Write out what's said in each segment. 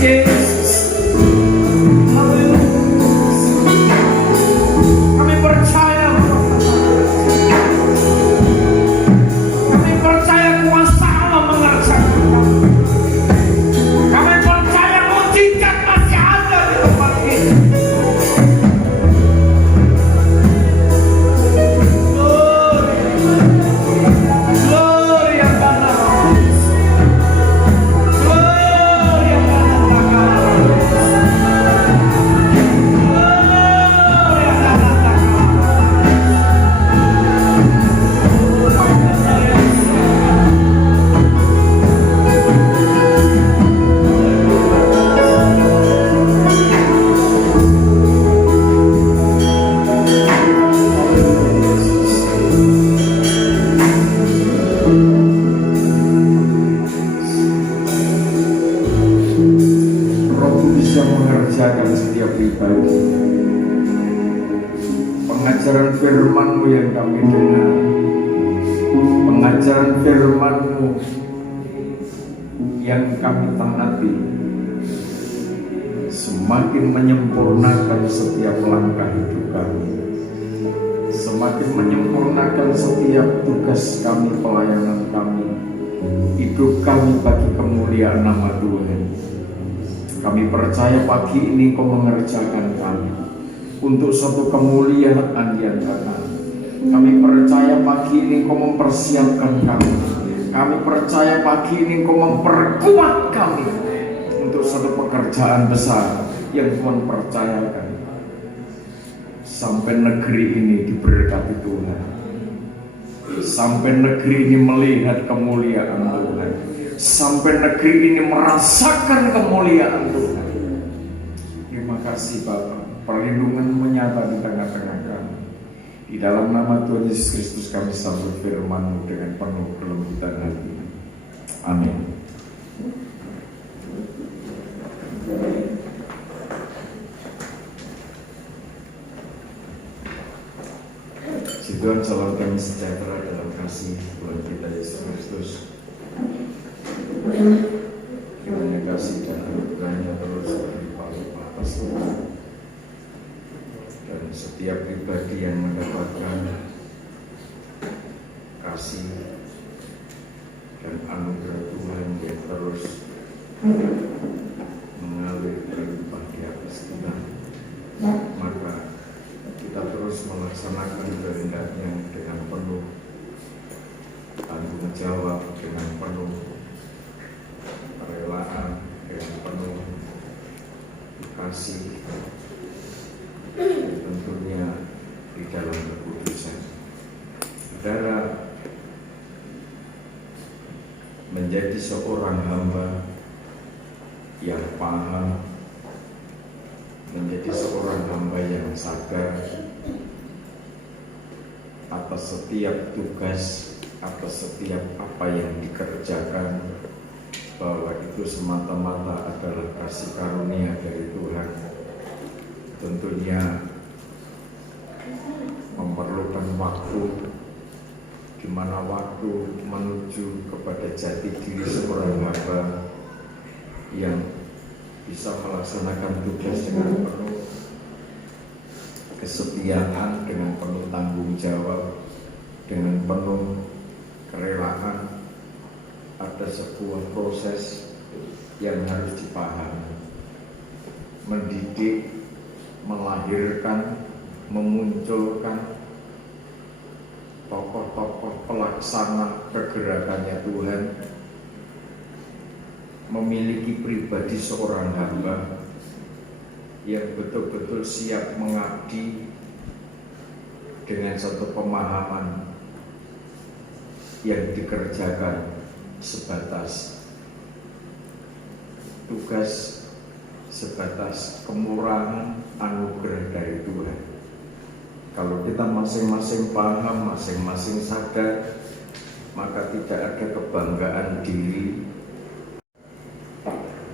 Yesus. Haleluya. Kami percaya, kami percaya kuasa Allah mengerjakan kami. Kami percaya mujizat masih ada di tempat ini. Pengajaran firman-Mu yang kami dengar, pengajaran firman-Mu yang kami taati, semakin menyempurnakan setiap langkah hidup kami, semakin menyempurnakan setiap tugas kami, pelayanan kami, hidup kami bagi kemuliaan nama Tuhan. Kami percaya pagi ini Kau mengerjakan kami untuk suatu kemuliaan yang datang. Kami percaya pagi ini Kau mempersiapkan kami. Kami percaya pagi ini Kau memperkuat kami untuk suatu pekerjaan besar yang Tuhan percayakan. Sampai negeri ini diberkati Tuhan. Sampai negeri ini melihat kemuliaan Tuhan. Sampai negeri ini merasakan kemuliaan Tuhan. Terima kasih Bapa. Perlindungan menyata di tengah-tengah kami. Di dalam nama Tuhan Yesus Kristus kami sambut firman-Mu dengan penuh kelembutan hati. Amin. Tuhan selalu kami sejahtera dalam kasih Tuhan kita Yesus Kristus. Kiranya kasih dan anugerahnya terus berlimpah-limpah atas Tuhan. Dan setiap pribadi yang mendapatkan kasih dan anugerah Tuhan yang terus mengalir berlimpah di atas kita, maka kita terus melaksanakan kehendaknya dengan penuh tanggung jawab, dengan penuh kerelaan, dengan penuh kasih, dan tentunya di dalam kekudusan. Saudara, menjadi seorang hamba yang paham, menjadi seorang hamba yang sadar atas setiap tugas, atas setiap apa yang dikerjakan, bahwa itu semata-mata adalah kasih karunia dari Tuhan. Tentunya memerlukan waktu, di mana waktu menuju kepada jati diri seorang hamba yang bisa melaksanakan tugas dengan penuh kesetiaan, dengan penuh tanggung jawab, dengan penuh kerelaan. Ada sebuah proses yang harus dipahami, mendidik, melahirkan, memunculkan tokoh-tokoh pelaksana pergerakannya Tuhan, memiliki pribadi seorang hamba yang betul-betul siap mengabdi dengan satu pemahaman yang dikerjakan sebatas tugas, sebatas kemurahan anugerah dari Tuhan. Kalau kita masing-masing paham, masing-masing sadar, maka tidak ada kebanggaan diri.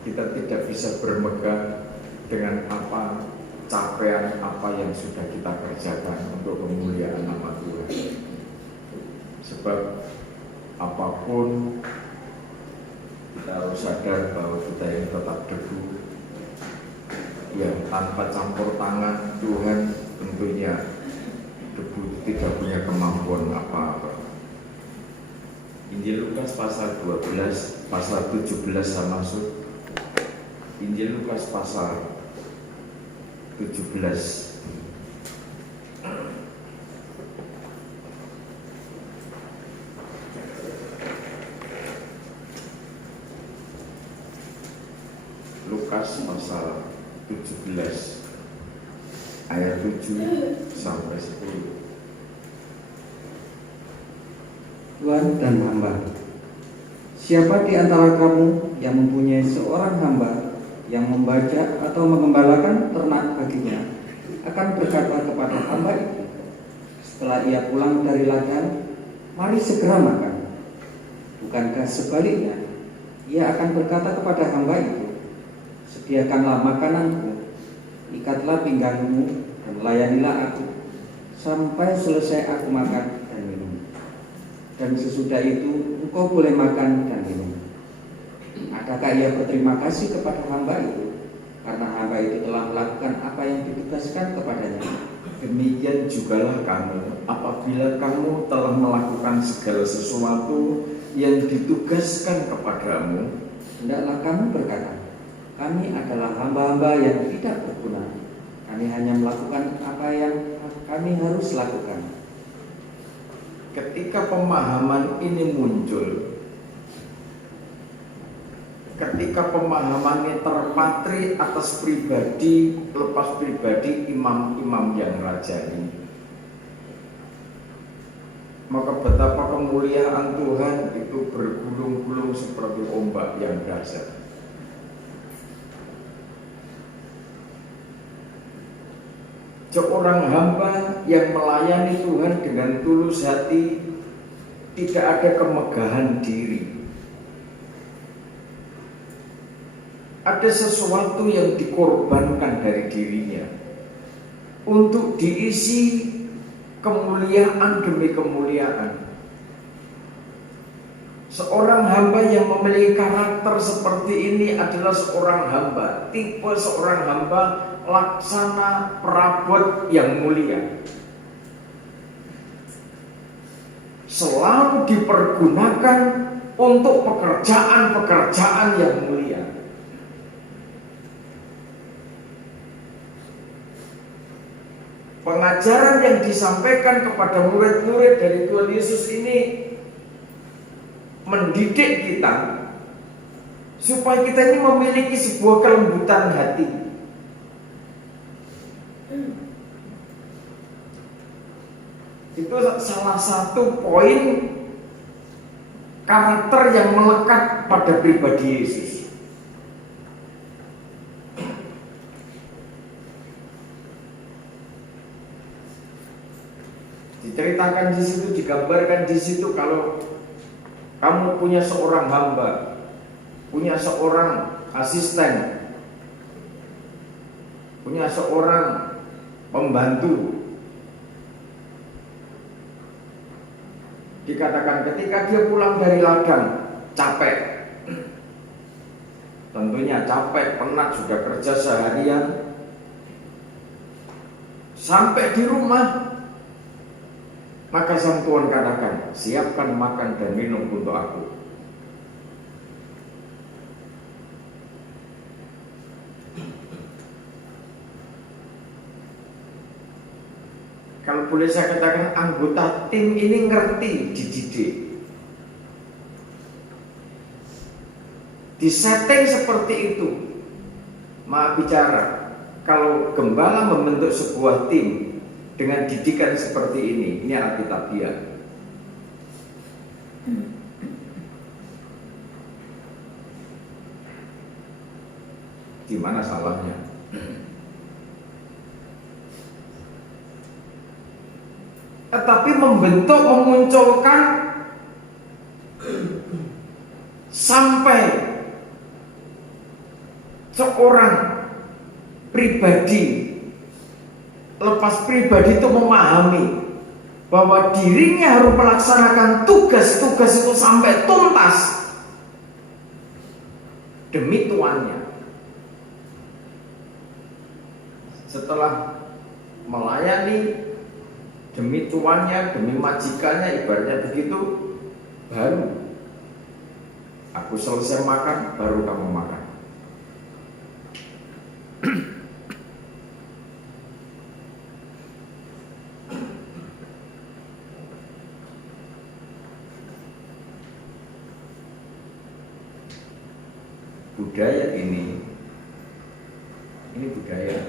Kita tidak bisa bermegah dengan apa capaian apa yang sudah kita kerjakan untuk kemuliaan nama Tuhan. Sebab apapun kita harus sadar bahwa kita yang tetap debu, tanpa campur tangan Tuhan, tentunya debu tidak punya kemampuan apa-apa. Injil Lukas pasal 12, pasal 17 saya masuk. Injil Lukas pasal 17. Lukas pasal 17 ayat 7 sampai 10. Tuan dan hamba, siapa di antara kamu yang mempunyai seorang hamba yang membaca atau mengembalakan ternak baginya akan berkata kepada hamba itu setelah ia pulang dari ladang, mari segera makan? Bukankah sebaliknya ia akan berkata kepada hamba itu, sediakanlah makananku, ikatlah pinggangmu, dan layanilah aku sampai selesai aku makan dan minum. Dan sesudah itu engkau boleh makan dan minum. Adakah ia berterima kasih kepada hamba itu karena hamba itu telah melakukan apa yang ditugaskan kepadanya? Demikian jugalah kamu, apabila kamu telah melakukan segala sesuatu yang ditugaskan kepadamu, hendaklah kamu berkata, kami adalah hamba-hamba yang tidak berguna. Kami hanya melakukan apa yang kami harus lakukan. Ketika pemahaman ini muncul, ketika pemahaman ini terpatri atas pribadi, lepas pribadi imam-imam yang rajani, maka betapa kemuliaan Tuhan itu bergulung-gulung seperti ombak yang dahsyat. Seorang hamba yang melayani Tuhan dengan tulus hati, tidak ada kemegahan diri. Ada sesuatu yang dikorbankan dari dirinya untuk diisi kemuliaan demi kemuliaan. Seorang hamba yang memiliki karakter seperti ini adalah seorang hamba, tipe seorang hamba laksana perabot yang mulia. Selalu dipergunakan untuk pekerjaan-pekerjaan yang mulia. Pengajaran yang disampaikan kepada murid-murid dari Tuhan Yesus ini mendidik kita supaya kita ini memiliki sebuah kelembutan hati. Itu salah satu poin karakter yang melekat pada pribadi Yesus. Diceritakan di situ, digambarkan di situ, kalau kamu punya seorang hamba, punya seorang asisten, punya seorang pembantu. Dikatakan ketika dia pulang dari ladang, capek. Tentunya capek, penat, sudah kerja seharian. Sampai di rumah, maka sang Tuhan katakan, siapkan makan dan minum untuk aku. Kalau boleh saya katakan, anggota tim ini ngerti dididik. Disetting seperti itu. Maaf bicara, kalau gembala membentuk sebuah tim dengan didikan seperti ini alkitabiah. Di mana salahnya? Tetapi membentuk, memunculkan sampai seorang pribadi, lepas pribadi itu memahami bahwa dirinya harus melaksanakan tugas-tugas itu sampai tuntas demi tuannya. setelah melayani demi tuannya, demi majikannya, ibaratnya begitu, baru aku selesai makan, baru kamu makan. Budaya ini budaya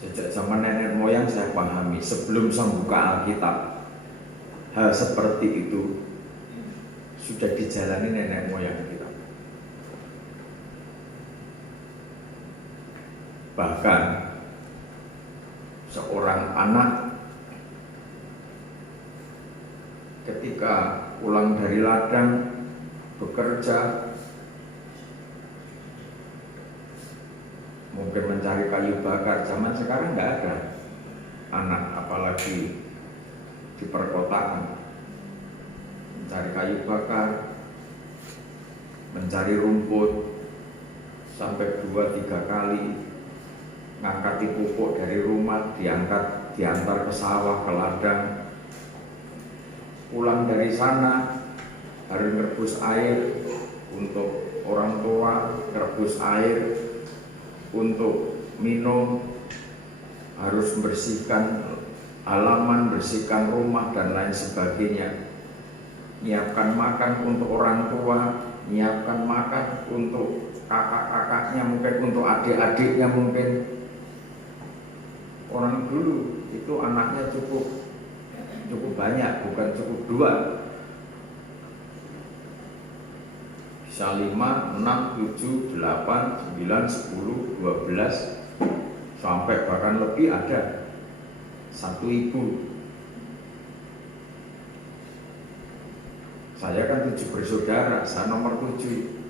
sejak zaman nenek moyang saya pahami. Sebelum saya buka Alkitab, hal seperti itu sudah dijalani nenek moyang kita. Bahkan seorang anak ketika pulang dari ladang bekerja, mungkin mencari kayu bakar. Zaman sekarang nggak ada anak, apalagi di perkotaan, mencari kayu bakar, mencari rumput sampai 2-3 kali, ngangkati pupuk dari rumah, diantar ke sawah, ke ladang. Pulang dari sana harus merebus air untuk orang tua, merebus air untuk minum, harus membersihkan halaman, bersihkan rumah dan lain sebagainya. Nyiapkan makan untuk orang tua, nyiapkan makan untuk kakak-kakaknya, mungkin untuk adik-adiknya mungkin. Orang dulu itu anaknya cukup banyak, bukan cukup 2. Bisa 5, 6, 7, 8, 9, 10, 12 sampai bahkan lebih ada 1 ibu. Saya kan 7 bersaudara, saya nomor 7.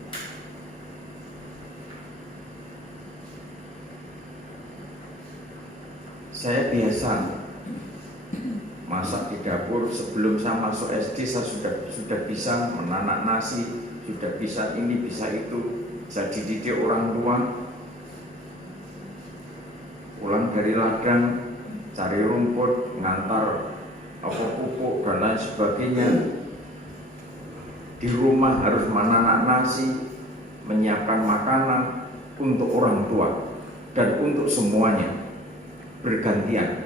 Saya biasa masak di dapur. Sebelum saya masuk SD saya sudah bisa menanak nasi, sudah bisa ini, bisa itu. Saya dididik orang tua. Pulang dari ladang, cari rumput, ngantar pupuk dan lain sebagainya. Di rumah harus menanak nasi, menyiapkan makanan untuk orang tua dan untuk semuanya, bergantian.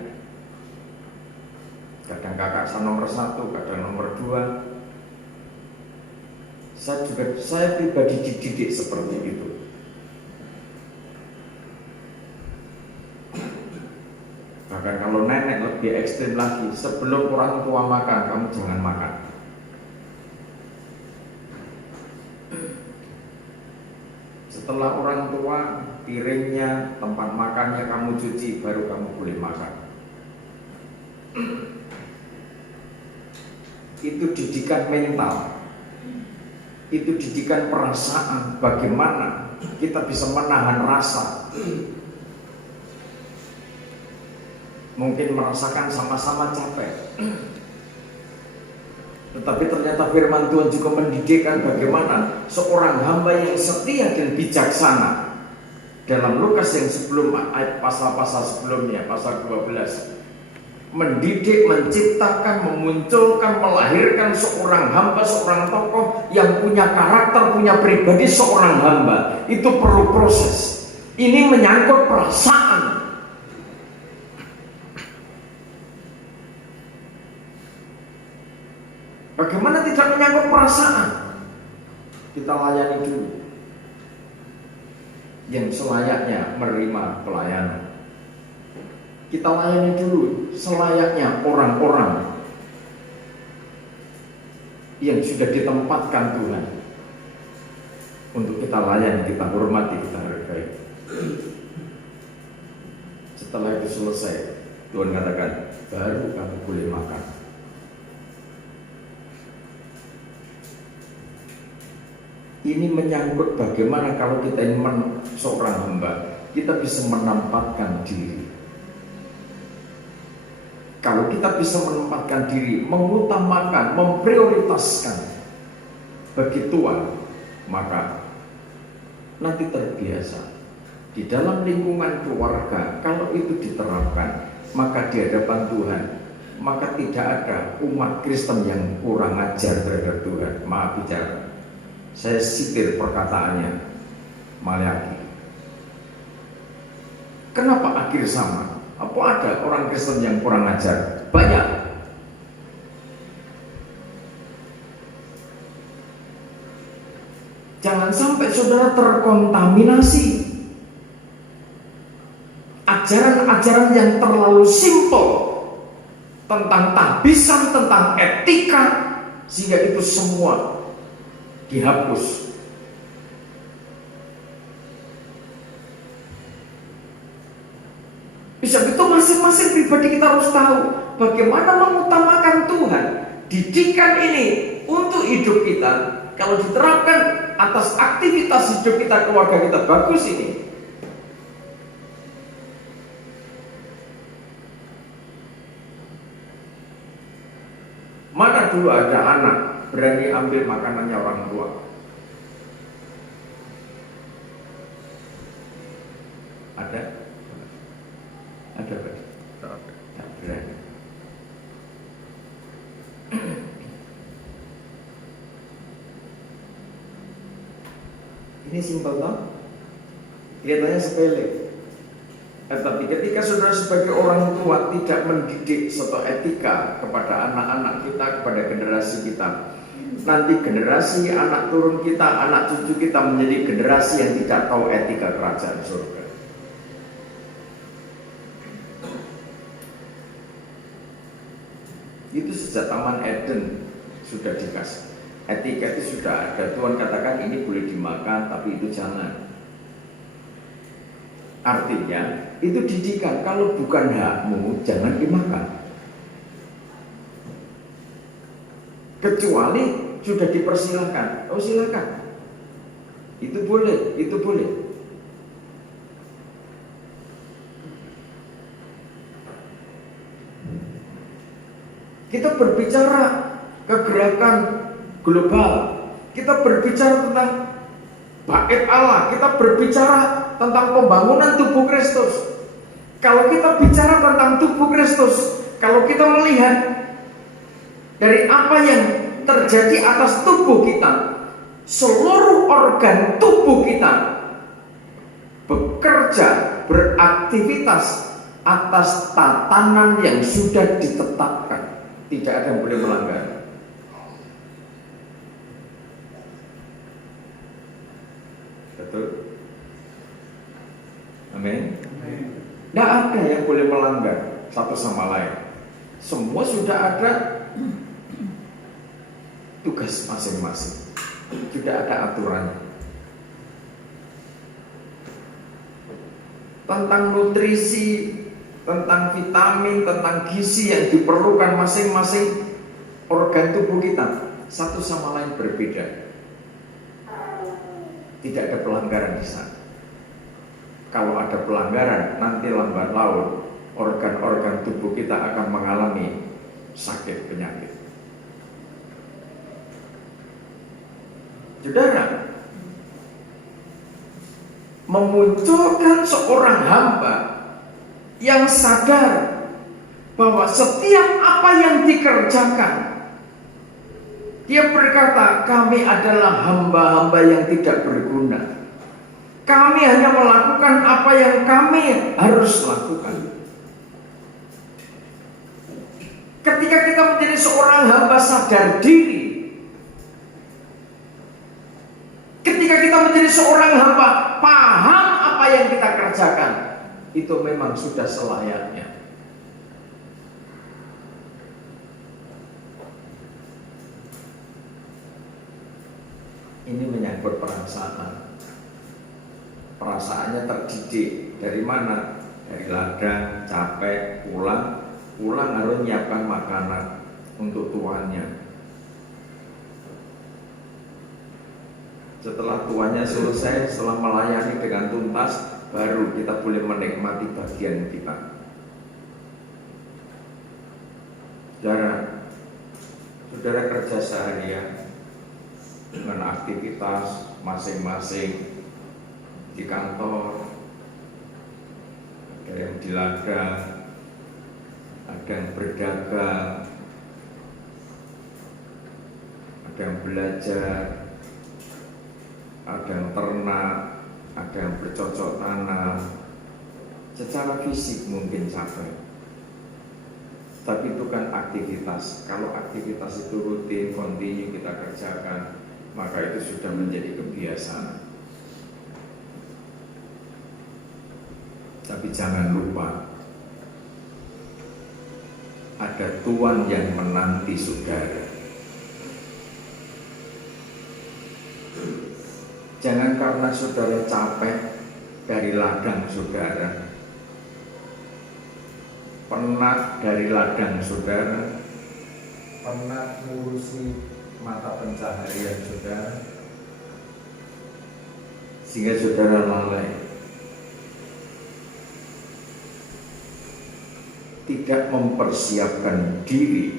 Kadang kakak saya nomor 1, kadang nomor 2. Saya pribadi dididik seperti itu. Bahkan kalau nenek lebih ekstrim lagi, sebelum orang tua makan, kamu jangan makan. Setelah orang tua, piringnya, tempat makannya kamu cuci, baru kamu boleh makan. Itu didikan mental, itu didikan perasaan, bagaimana kita bisa menahan rasa. Mungkin merasakan sama-sama capek, tetapi ternyata firman Tuhan juga mendidikkan bagaimana seorang hamba yang setia dan bijaksana. Dalam Lukas yang sebelum pasal-pasal sebelumnya, pasal 12, mendidik, menciptakan, memunculkan, melahirkan seorang hamba, seorang tokoh yang punya karakter, punya pribadi. Seorang hamba itu perlu proses. Ini menyangkut perasaan. Bagaimana tidak menyangkut perasaan? Kita layani dulu yang selayaknya menerima pelayanan. Kita layani dulu selayaknya orang-orang yang sudah ditempatkan Tuhan untuk kita layani, kita hormati, kita hargai. Setelah itu selesai, Tuhan katakan, baru kamu boleh makan. Ini menyangkut bagaimana kalau kita ini seorang hamba, kita bisa menempatkan diri. Kalau kita bisa menempatkan diri, mengutamakan, memprioritaskan bagi Tuhan, maka nanti terbiasa. Di dalam lingkungan keluarga, kalau itu diterapkan, maka di hadapan Tuhan, maka tidak ada umat Kristen yang kurang ajar terhadap Tuhan. Maaf bicara, saya sitir perkataannya Maliaki. Kenapa akhir sama? Apa ada orang Kristen yang kurang ajar? Banyak. Jangan sampai saudara terkontaminasi ajaran-ajaran yang terlalu simpel tentang tahbisan, tentang etika, sehingga itu semua dihapus. Bisa itu masing-masing pribadi kita harus tahu bagaimana mengutamakan Tuhan. Didikan ini untuk hidup kita, kalau diterapkan atas aktivitas hidup kita, keluarga kita, bagus ini. Mana dulu ada anak berani ambil makanannya orang tua? Ada? Ada berarti? Tak berani. Ini simpel toh? Kelihatannya sepele. Tetapi ketika saudara sebagai orang tua tidak mendidik satu etika kepada anak-anak kita, kepada generasi kita, nanti generasi anak turun kita, anak cucu kita menjadi generasi yang tidak tahu etika kerajaan surga. Itu sejak Taman Eden sudah dikasih. Etika itu sudah ada. Tuhan katakan ini boleh dimakan, tapi itu jangan. Artinya itu didikan, kalau bukan hakmu jangan dimakan. Kecuali sudah dipersilahkan, oh silakan. Itu boleh, itu boleh. Kita berbicara kegerakan global, kita berbicara tentang bait Allah, kita berbicara tentang pembangunan tubuh Kristus. Kalau kita bicara tentang tubuh Kristus, kalau kita melihat dari apa yang terjadi atas tubuh kita, seluruh organ tubuh kita bekerja, beraktivitas atas tatanan yang sudah ditetapkan. Tidak ada yang boleh melanggar. Betul? Amin. Tidak ada yang boleh melanggar satu sama lain. Semua sudah ada tugas masing-masing. Sudah ada aturannya. Tentang nutrisi, tentang vitamin, tentang gizi yang diperlukan masing-masing organ tubuh kita, satu sama lain berbeda. Tidak ada pelanggaran di sana. Kalau ada pelanggaran, nanti lambat laun organ-organ tubuh kita akan mengalami sakit penyakit. Saudara, memunculkan seorang hamba yang sadar bahwa setiap apa yang dikerjakan, dia berkata, kami adalah hamba-hamba yang tidak berguna. Kami hanya melakukan apa yang kami harus lakukan. Ketika kita menjadi seorang hamba sadar diri, ketika kita menjadi seorang hamba paham apa yang kita kerjakan, itu memang sudah selayaknya. Ini menyangkut perasaan. Perasaannya terdidik dari mana? Dari ladang, capek, pulang harus menyiapkan makanan untuk tuannya. Setelah tuannya selesai, setelah melayani dengan tuntas, baru kita boleh menikmati bagian kita. Saudara kerja seharian, dengan aktivitas masing-masing di kantor, ada yang di ladang, ada yang berdagang, ada yang belajar, ada yang ternak, ada yang bercocok tanam. Secara fisik mungkin capek, tapi itu kan aktivitas. Kalau aktivitas itu rutin, kontinu kita kerjakan, maka itu sudah menjadi kebiasaan. Tapi jangan lupa, ada Tuhan yang menanti saudara. Jangan karena saudara capek dari ladang saudara, penat dari ladang saudara, penat ngurusi mata pencaharian saudara, sehingga saudara lalai, tidak mempersiapkan diri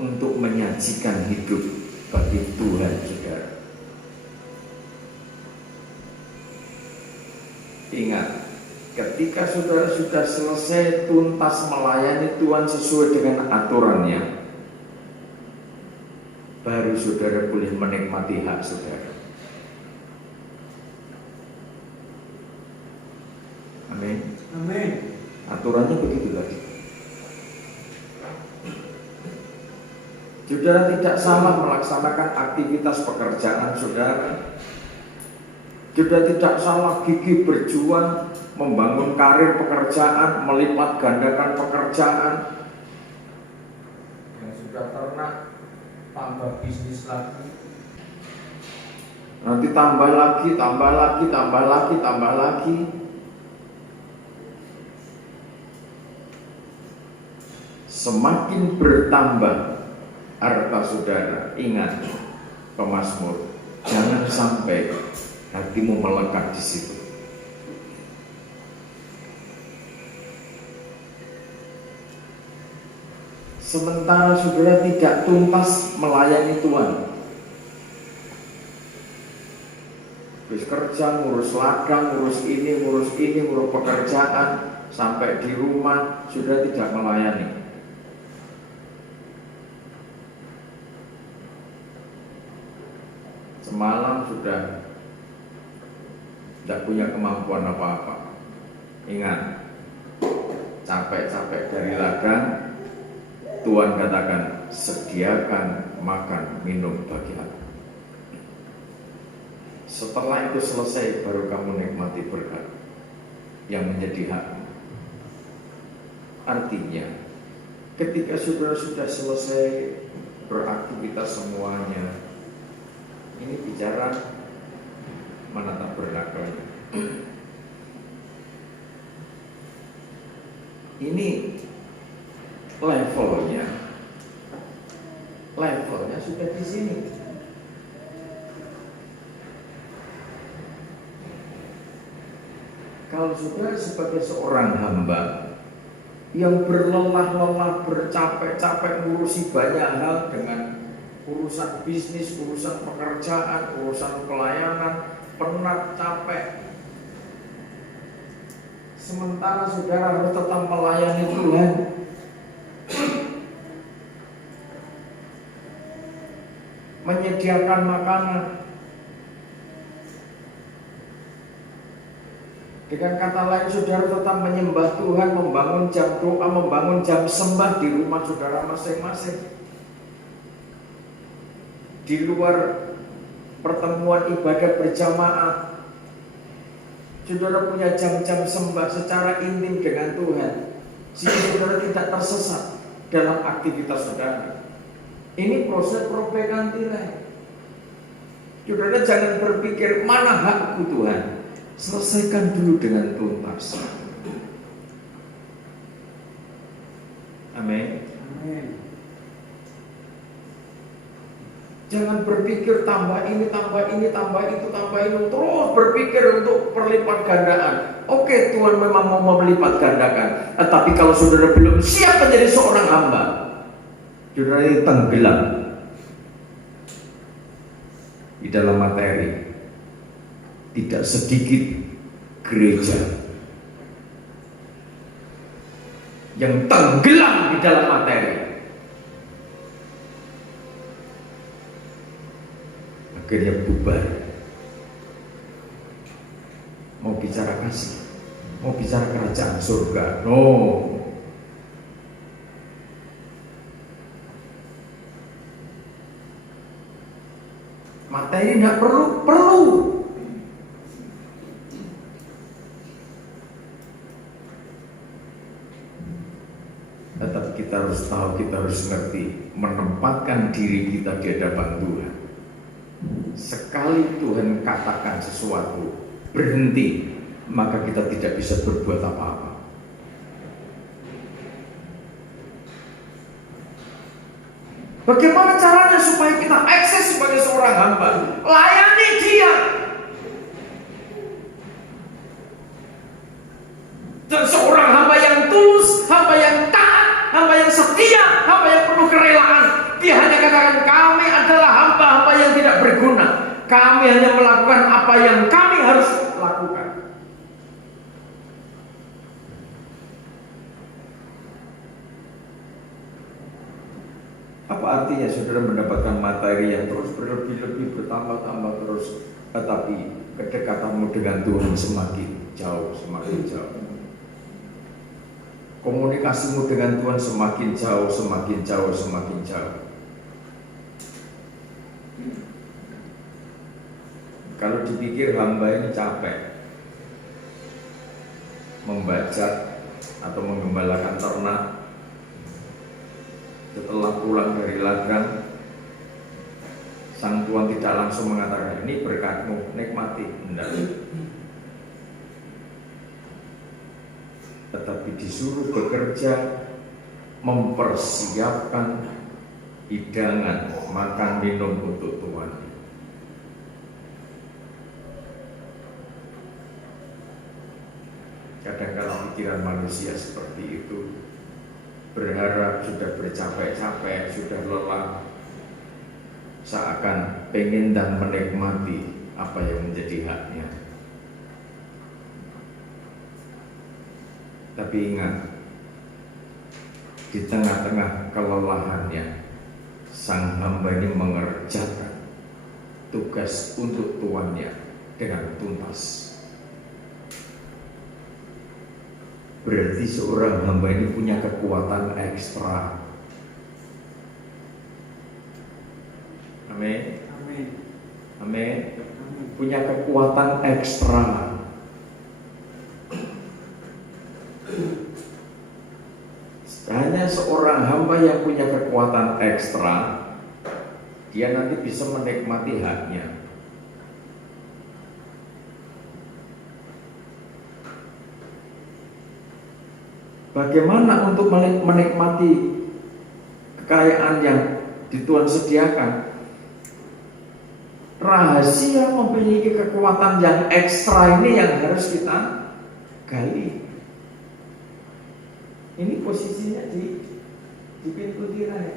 untuk menyajikan hidup bagi Tuhan saudara. Ingat, ketika saudara sudah selesai tuntas melayani Tuhan sesuai dengan aturannya, baru saudara boleh menikmati hak saudara. Amin. Amin. Aturannya begitu tadi. Saudara tidak salah melaksanakan aktivitas pekerjaan saudara. Saudara tidak salah gigih berjuang membangun karir pekerjaan, melipat gandakan pekerjaan. Yang sudah ternak, tambah bisnis lagi. Nanti tambah lagi, tambah lagi, tambah lagi, tambah lagi. Semakin bertambah harta saudara, ingat pemazmur, jangan sampai hatimu melekat di situ. Sementara saudara tidak tuntas melayani Tuhan, terus kerja, ngurus ladang, ngurus ini, ngurus pekerjaan, sampai di rumah sudah tidak melayani. Semalam sudah tidak punya kemampuan apa-apa. Ingat, capek-capek dari ladang, Tuhan katakan, sediakan makan minum bagi aku. Setelah itu selesai, baru kamu nikmati berkat yang menjadi hakmu. Artinya, ketika saudara sudah selesai beraktivitas semuanya, ini bicara menata bernakalnya. Ini levelnya sudah di sini. Kalau saudara sebagai seorang hamba yang berlelah-lelah, bercapek-capek ngurusi banyak hal dengan urusan bisnis, urusan pekerjaan, urusan pelayanan, penat, capek. Sementara saudara harus tetap melayani Tuhan. Menyediakan makanan. Dengan kata lain, saudara tetap menyembah Tuhan, membangun jam doa, membangun jam sembah di rumah saudara masing-masing. Di luar pertemuan ibadah berjamaah, saudara punya jam-jam sembah secara intim dengan Tuhan, sehingga saudara tidak tersesat dalam aktivitas saudara. Ini proses perbaikan nilai. Saudara jangan berpikir mana hakku Tuhan, selesaikan dulu dengan tuntas. Amin. Amin. Jangan berpikir tambah ini, tambah ini, tambah itu, tambah itu. Terus berpikir untuk perlipat gandaan. Oke, Tuhan memang mau melipat gandakan. Tapi kalau saudara belum siap menjadi seorang hamba, saudara ini tenggelam. di dalam materi. Tidak sedikit gereja yang tenggelam di dalam materi. Akhirnya bubar. Mau bicara kasih, mau bicara kerajaan surga, no. Materi tidak perlu. Tetapi kita harus tahu, kita harus ngerti, menempatkan diri kita di hadapan Tuhan. Sekali Tuhan katakan sesuatu, berhenti, maka kita tidak bisa berbuat apa-apa. Bagaimana caranya supaya kita eksis sebagai seorang hamba? Layani Dia. Dan seorang hamba yang tulus, hamba yang taat, hamba yang setia, hamba yang penuh kerelaan. Dia hanya katakan, kami adalah hamba-hamba yang tidak berguna. Kami hanya melakukan apa yang kami harus lakukan. Apa artinya saudara mendapatkan materi yang terus berlebih-lebih, bertambah-tambah terus, tetapi kedekatanmu dengan Tuhan semakin jauh, semakin jauh. Komunikasimu dengan Tuhan semakin jauh, semakin jauh, semakin jauh. Kalau dipikir hamba ini capek, membajak atau menggembalakan ternak, setelah pulang dari ladang, sang tuan tidak langsung mengatakan, ini berkatmu, nikmati. Tidak. Tetapi disuruh bekerja, mempersiapkan hidangan, makan minum untuk Tuhan. Kadang-kadang pikiran manusia seperti itu, berharap sudah bercapek-capek, sudah lelah, seakan pengen dan menikmati apa yang menjadi haknya. Tapi ingat, di tengah-tengah kelelahannya, sang hamba ini mengerjakan tugas untuk tuannya dengan tuntas. Berarti seorang hamba ini punya kekuatan ekstra. Amin. Amin. Amin. Punya kekuatan ekstra. Hanya seorang hamba yang punya kekuatan ekstra, dia nanti bisa menikmati haknya. Bagaimana untuk menikmati kekayaan yang di Tuhan sediakan? Rahasia memiliki kekuatan yang ekstra ini yang harus kita gali. Ini posisinya di pintu tirai.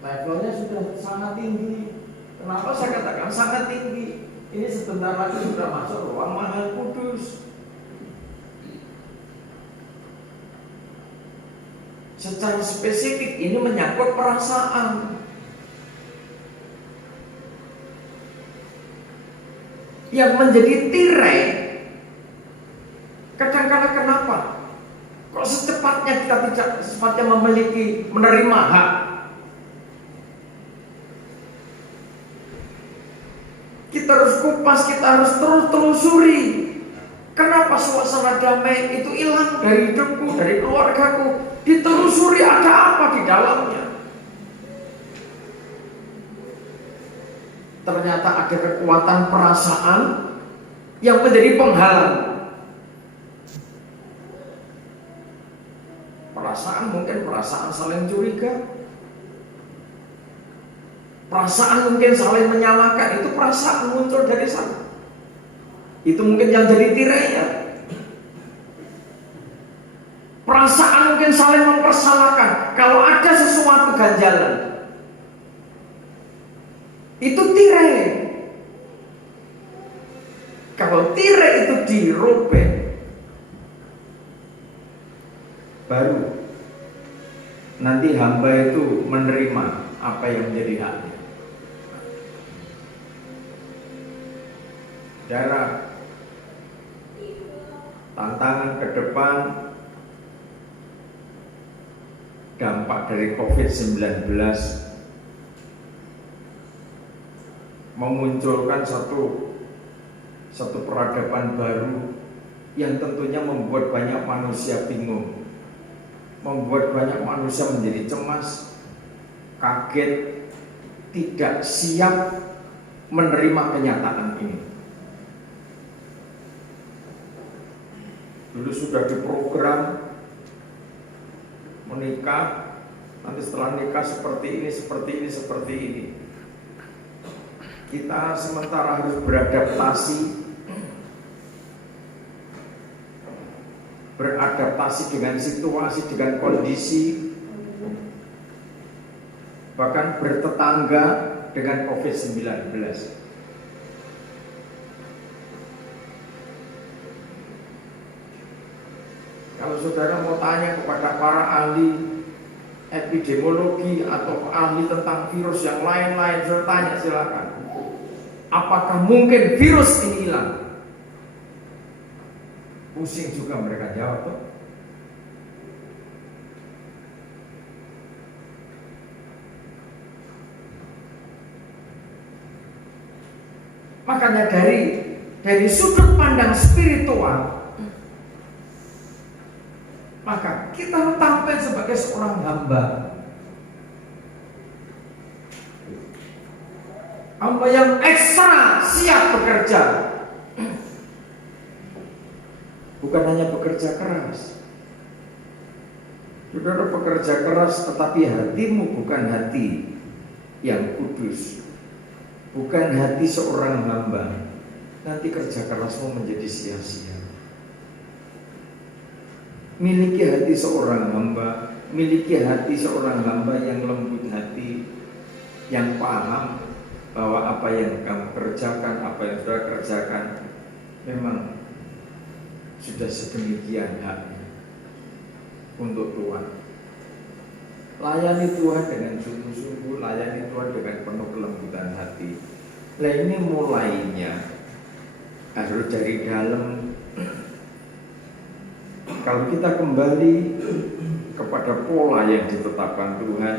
Levelnya sudah sangat tinggi. Kenapa saya katakan sangat tinggi? Ini sebentar lagi sudah masuk ruang Maha Kudus. Secara spesifik ini menyangkut perasaan. Yang menjadi tirai, kadang-kadang kenapa? Kok secepatnya kita tidak secepatnya menerima hak? Kita harus kupas, kita harus terus telusuri. Kenapa suasana damai itu hilang dari hidupku, dari keluargaku? Ditelusuri ada apa di dalamnya. Ternyata ada kekuatan perasaan yang menjadi penghalang. Perasaan mungkin perasaan saling curiga. Perasaan mungkin saling menyalahkan, itu perasaan muncul dari sana. Itu mungkin yang jadi tirainya. Perasaan mungkin saling mempersalahkan. Kalau ada sesuatu ganjalan, Itu tirai. Kalau tirai itu dirobek, baru nanti hamba itu menerima apa yang menjadi haknya. Saudara, tantangan ke depan, dampak dari COVID-19 memunculkan satu peradaban baru yang tentunya membuat banyak manusia bingung, membuat banyak manusia menjadi cemas, kaget, tidak siap menerima kenyataan ini. Dulu sudah diprogram menikah, nanti setelah nikah seperti ini, seperti ini, seperti ini. Kita sementara harus beradaptasi dengan situasi, dengan kondisi, bahkan bertetangga dengan COVID-19. Kalau saudara mau tanya kepada para ahli epidemiologi atau ahli tentang virus yang lain-lain, saudara tanya silakan. Apakah mungkin virus ini hilang? Pusing juga mereka jawab tuh. Makanya dari sudut pandang spiritual, maka kita tampil sebagai seorang hamba. Hamba yang ekstra siap bekerja. Bukan hanya bekerja keras. Saudara bekerja keras, tetapi hatimu bukan hati yang kudus, bukan hati seorang hamba. Nanti kerja kerasmu menjadi sia-sia. Miliki hati seorang hamba, miliki hati seorang hamba yang lembut hati, yang paham bahwa apa yang kamu kerjakan, apa yang sudah kerjakan memang sudah sedemikian haknya untuk Tuhan. Layani Tuhan dengan sungguh-sungguh, layani Tuhan dengan penuh kelembutan hati. Nah, ini mulainya harus dari dalam. Kalau kita kembali kepada pola yang ditetapkan Tuhan,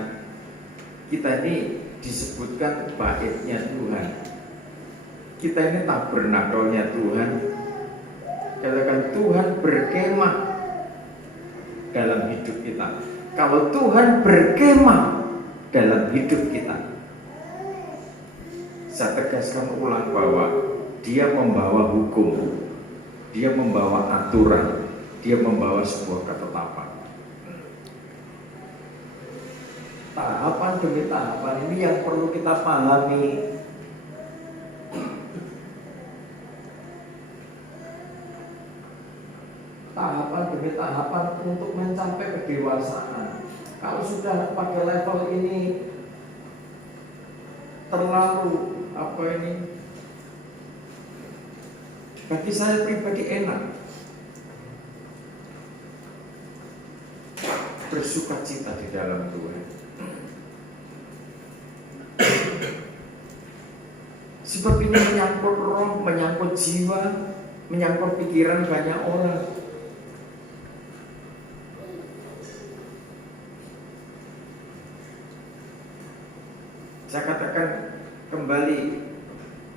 kita ini disebutkan baitnya Tuhan. Kita ini tabernakelnya Tuhan. Katakan Tuhan berkemah dalam hidup kita. Kalau Tuhan berkemah dalam hidup kita, saya tegaskan ulang bahwa Dia membawa hukum, Dia membawa aturan, Dia membawa sebuah ketetapan. Tahapan demi tahapan ini yang perlu kita pahami. Tahapan demi tahapan untuk mencapai kedewasaan. Kalau sudah pada level ini terlalu bagi saya pribadi enak bersukacita di dalam Tuhan. Sebab ini menyangkut roh, menyangkut jiwa, menyangkut pikiran banyak orang. Saya katakan kembali,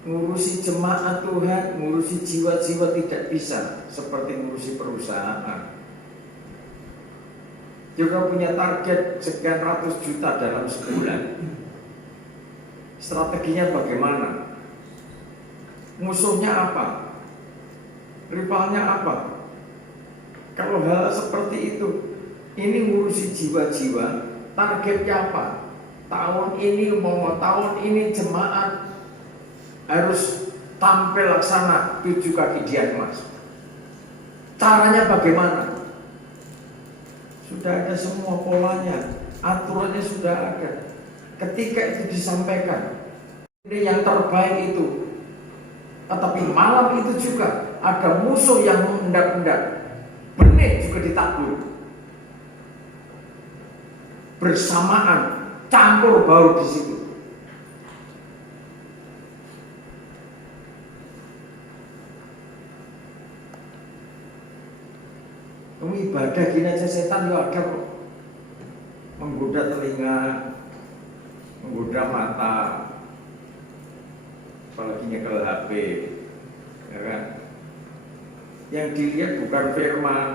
ngurusi jemaat Tuhan, ngurusi jiwa-jiwa tidak bisa seperti ngurusi perusahaan. Juga punya target sekian ratus juta dalam sebulan. Strateginya bagaimana? Musuhnya apa? Rivalnya apa? Kalau hal seperti itu, ini ngurusi jiwa-jiwa, targetnya apa? Tahun ini jemaat harus tampil laksana 7 kaki dian emas. Caranya bagaimana? Sudah ada semua polanya, aturannya sudah ada. Ketika itu disampaikan, Ini yang terbaik itu. Tetapi malam itu juga ada musuh yang mengendap-endap. Benih juga ditabur. Bersamaan, campur baur di situ. Kamu ibadah gini aja setan ya ada kok. Menggoda telinga, menggoda mata, apalagi nyekel HP, ya kan? Yang dilihat bukan firman,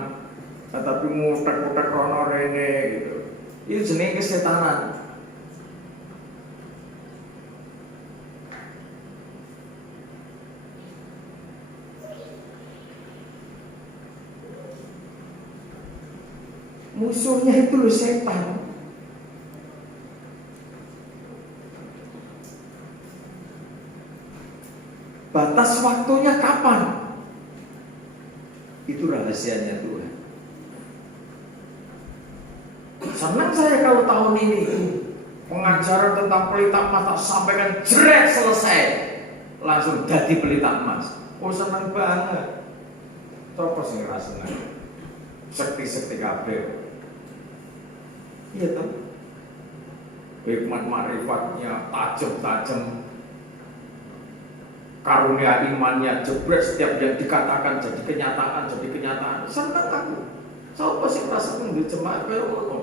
tetapi mutek-mutek rono rene gitu. Itu jenis kesetanan. Musuhnya itu loh setan. Batas waktunya kapan? Itu rahasianya Tuhan. Senang saya kalau tahun ini pengajaran tentang pelita emas tak sampaikan jeret selesai, langsung jadi pelita emas. Oh senang banget. Coba sih rasanya sekti-sekti kabeh. Iya toh. Hikmat ma'rifatnya tajam-tajam, karunia imannya jebret, setiap yang dikatakan jadi kenyataan, jadi kenyataan. Senang aku. Siapa sih merasa mengambil jemaah kayak ngono?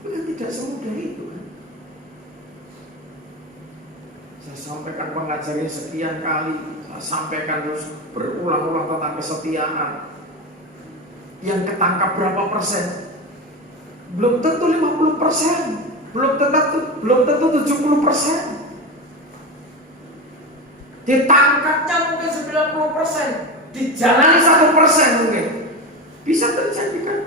Itu kan tidak semudah itu kan. Saya sampaikan pengajarannya sekian kali, saya sampaikan terus berulang-ulang tentang kesetiaan. Yang ketangkap berapa persen? Belum tentu 50%, belum tentu 70%. Ditangkapnya mungkin 90%, dijalani 1% mungkin. Bisa terjadi kan?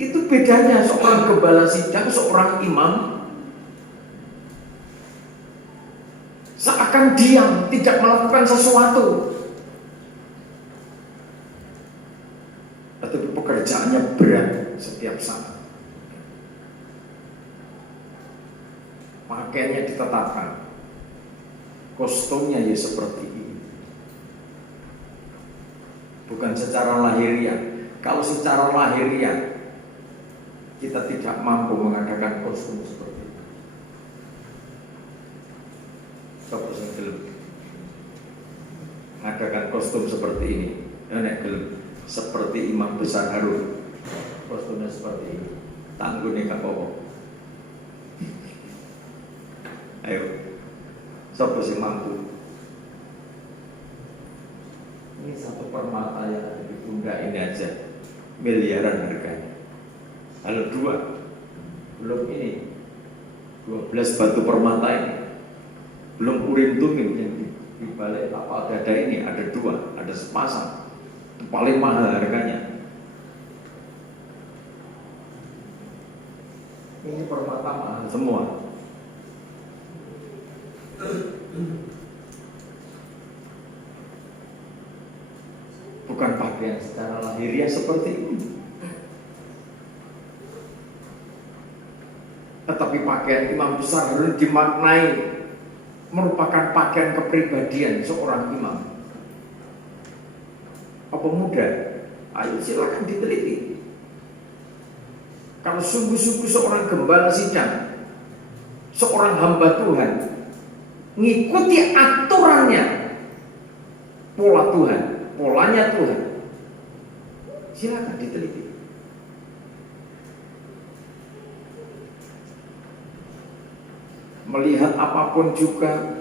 Itu bedanya seorang gembala sidang, seorang imam seakan diam, tidak melakukan sesuatu. Atau pekerjaannya berat setiap saat. Pakaiannya ditetapkan, kostumnya ya seperti ini. Bukan secara lahiriah. Kalau secara lahiriah kita tidak mampu mengadakan kostum seperti itu. Coba saya gelap mengadakan kostum seperti ini. Nenek gelap seperti Imam Besar Harun, kostumnya seperti ini. Tanggungnya gak apa-apa. Ayo, siapa sih mampu? Ini satu permata yang ada di pundak ini aja miliaran harganya. Kalau dua, belum ini 12 batu permata ini, belum urin tumim yang di balik tapal dada ini ada dua, ada sepasang. Itu paling mahal harganya. Ini permata mahal semua. Bukan pakaian secara lahiriah seperti ini, tetapi pakaian Imam Besar Harun dimaknai merupakan pakaian kepribadian seorang imam. Apa mudah? Ayo silakan diteliti. Kalau sungguh-sungguh seorang gembala sidang, seorang hamba Tuhan, ngikuti aturannya, pola Tuhan, polanya Tuhan, silakan diteliti. Melihat apapun juga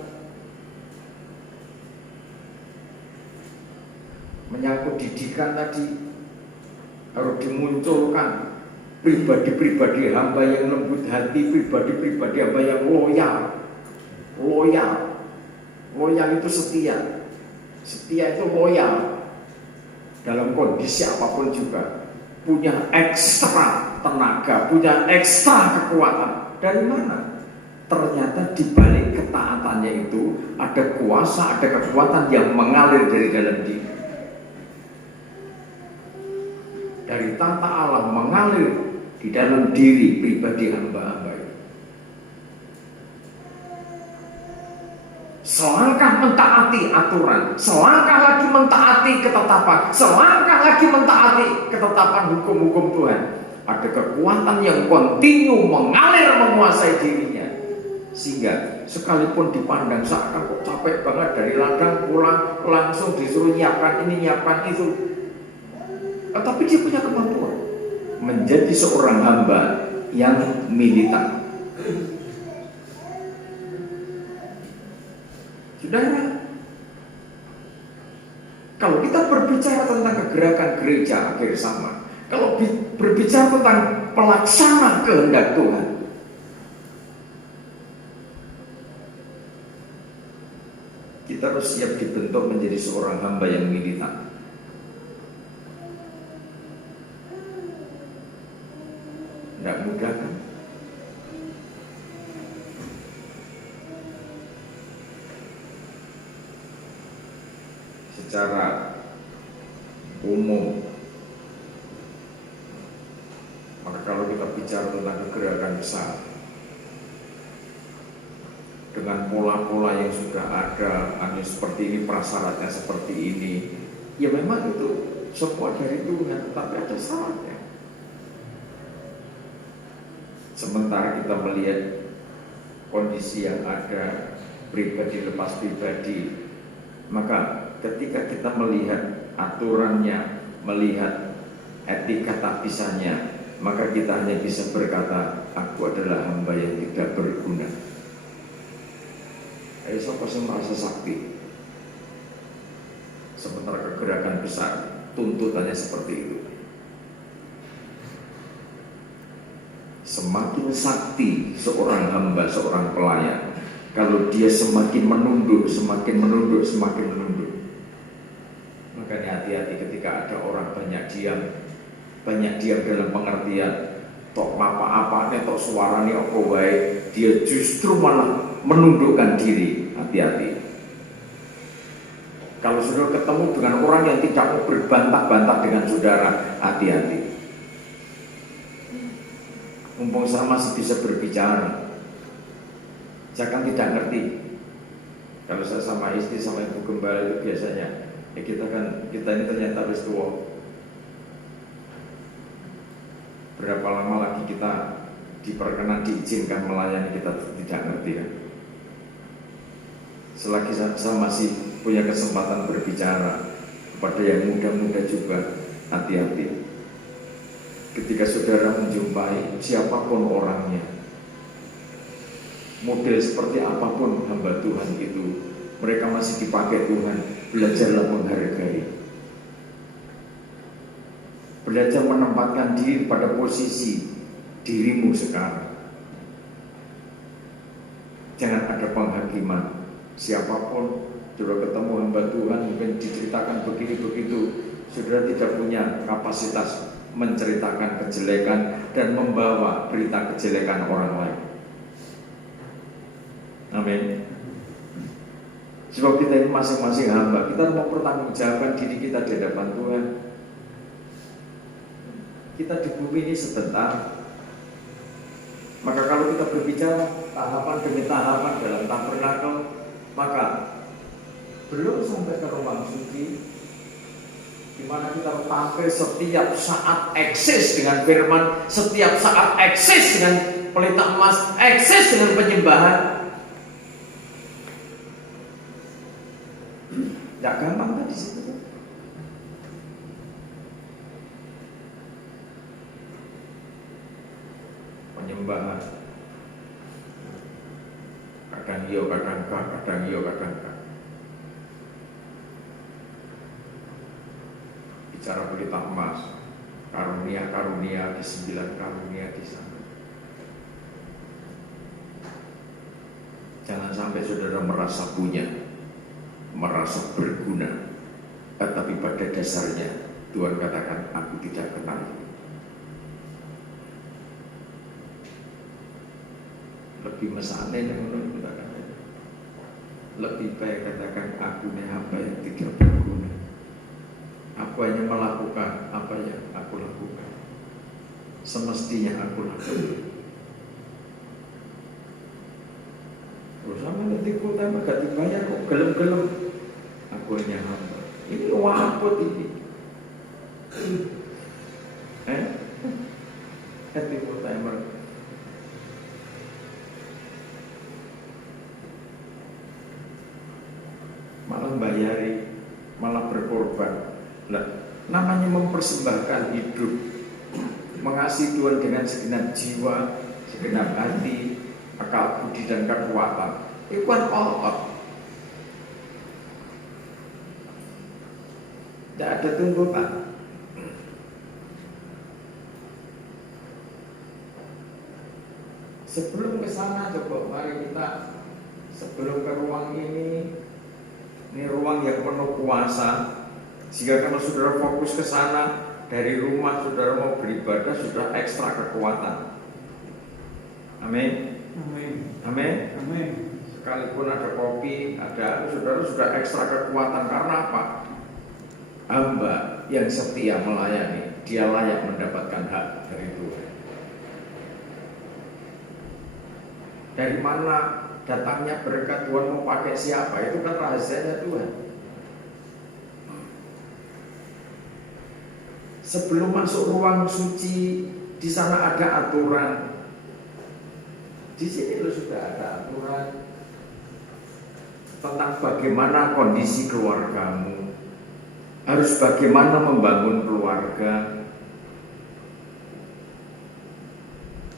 menyangkut didikan tadi, harus dimunculkan pribadi-pribadi hamba yang lembut hati, pribadi-pribadi hamba yang loyal itu setia itu loyal dalam kondisi apapun juga, punya ekstra tenaga, punya ekstra kekuatan. Dari mana? ternyata di balik ketaatannya itu ada kuasa, ada kekuatan yang mengalir dari dalam diri. Dari tata Allah mengalir di dalam diri pribadi hamba-hamba itu. Selangkah mentaati aturan, selangkah lagi mentaati ketetapan, selangkah lagi mentaati ketetapan hukum-hukum Tuhan. Ada kekuatan yang kontinu mengalir menguasai dirinya, sehingga sekalipun dipandang seakan kok capek banget dari ladang pulang langsung disuruh nyiapkan ini nyiapkan itu, tetapi dia punya kemampuan menjadi seorang hamba yang militan. Saudara, kalau kita berbicara tentang kegerakan gereja akhir zaman, kalau berbicara tentang pelaksana kehendak Tuhan, kita harus siap dibentuk menjadi seorang hamba yang militan. Tidak mudah kan? Secara umum, maka kalau kita bicara tentang kegerakan besar dengan pola-pola yang sudah ada, seperti ini prasyaratnya seperti ini, ya memang itu semua dari Tuhan, tetapi ada syaratnya. Sementara kita melihat kondisi yang ada, pribadi lepas pribadi, maka ketika kita melihat aturannya, melihat etika tapisannya, maka kita hanya bisa berkata, aku adalah hamba yang tidak berguna. Siapa yang merasa sakti? Sementara kegerakan besar, tuntutannya seperti itu. Semakin sakti seorang hamba, seorang pelayan, kalau dia semakin menunduk, semakin menunduk, semakin menunduk. Makanya hati-hati ketika ada orang banyak diam dalam pengertian tok apa-apa nih, tok suara nih apa wae, dia justru malah menundukkan diri. Hati-hati. Kalau saudara ketemu dengan orang yang tidak mau berbantah-bantah dengan saudara, hati-hati. Mumpung saya masih bisa berbicara, jangan tidak ngerti. Kalau saya sama istri sama ibu gembala itu biasanya, ya kita ini ternyata harus tua. Berapa lama lagi kita diperkenan, diizinkan melayani, kita tidak ngerti kan? Selagi saya masih punya kesempatan berbicara kepada yang muda-muda juga, hati-hati. Ketika saudara menjumpai siapapun orangnya, model seperti apapun hamba Tuhan itu, mereka masih dipakai Tuhan, belajarlah menghargai. Belajar menempatkan diri pada posisi dirimu sekarang. Jangan ada penghakiman. Siapapun saudara ketemu hamba Tuhan, mungkin diceritakan begini begitu, saudara tidak punya kapasitas menceritakan kejelekan dan membawa berita kejelekan orang lain. Amin. Sebab kita ini masing-masing hamba, kita mau pertanggungjawabkan diri kita di hadapan Tuhan. Kita di bumi ini sebentar. Maka kalau kita berbicara tahapan demi tahapan dalam tabernakel, maka belum sampai ke ruang suci, di mana kita tampil setiap saat eksis dengan firman, setiap saat eksis dengan pelita emas, eksis dengan penyembahan. Tidak gampang kan di situ. Penyembahan, kadang iya, kadang enggak, kadang iya, kadang enggak. Bicara pelita emas, karunia-karunia di 9 karunia di sana. Jangan sampai saudara merasa punya, merasa berguna, tetapi pada dasarnya Tuhan katakan, aku tidak kenal. lebih mesane yang menurut kita kan. Lebih baik katakan aku ini hamba yang tidak berguna. Aku hanya melakukan apa yang aku lakukan, semestinya aku lakukan. Terus sama nanti kota gak dibayar kok gelem-gelem. Aku hanya hamba. Ini waput ini. Nanti kota malah bayari, malah berkorban. Nah, namanya mempersembahkan hidup, mengasihi Tuhan dengan segenap jiwa, segenap hati, akal budi dan kekuatan. Itu kan all out. Tidak ada tuntutan. Sebelum ke sana coba mari kita sebelum ke ruang ini ruang yang penuh kuasa. Jika kalau saudara fokus ke sana dari rumah saudara mau beribadah sudah ekstra kekuatan. Amin. Amin. Amin. Amin. Sekalipun ada kopi, ada saudara sudah ekstra kekuatan karena apa? Hamba yang setia melayani, dia layak mendapatkan hak dari Tuhan. Dari mana datangnya berkat Tuhan mau pakai siapa? Itu kan rahasianya Tuhan. Sebelum masuk ruang suci, di sana ada aturan. Di sini lo sudah ada aturan tentang bagaimana kondisi keluargamu, harus bagaimana membangun keluarga.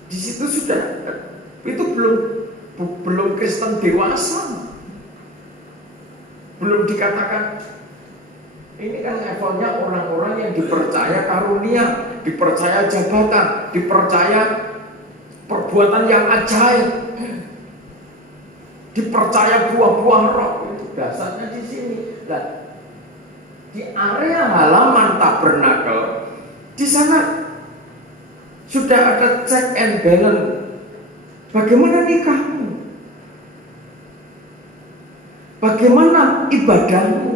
Di situ sudah, itu belum Kristen dewasa, belum dikatakan. Ini kan levelnya orang-orang yang dipercaya karunia, dipercaya jabatan, dipercaya perbuatan yang ajaib, dipercaya buah-buah roh. Itu dasarnya di sini. Dan di area halaman tabernakel, di sana sudah ada check and balance. Bagaimana nikahmu? Bagaimana ibadahmu?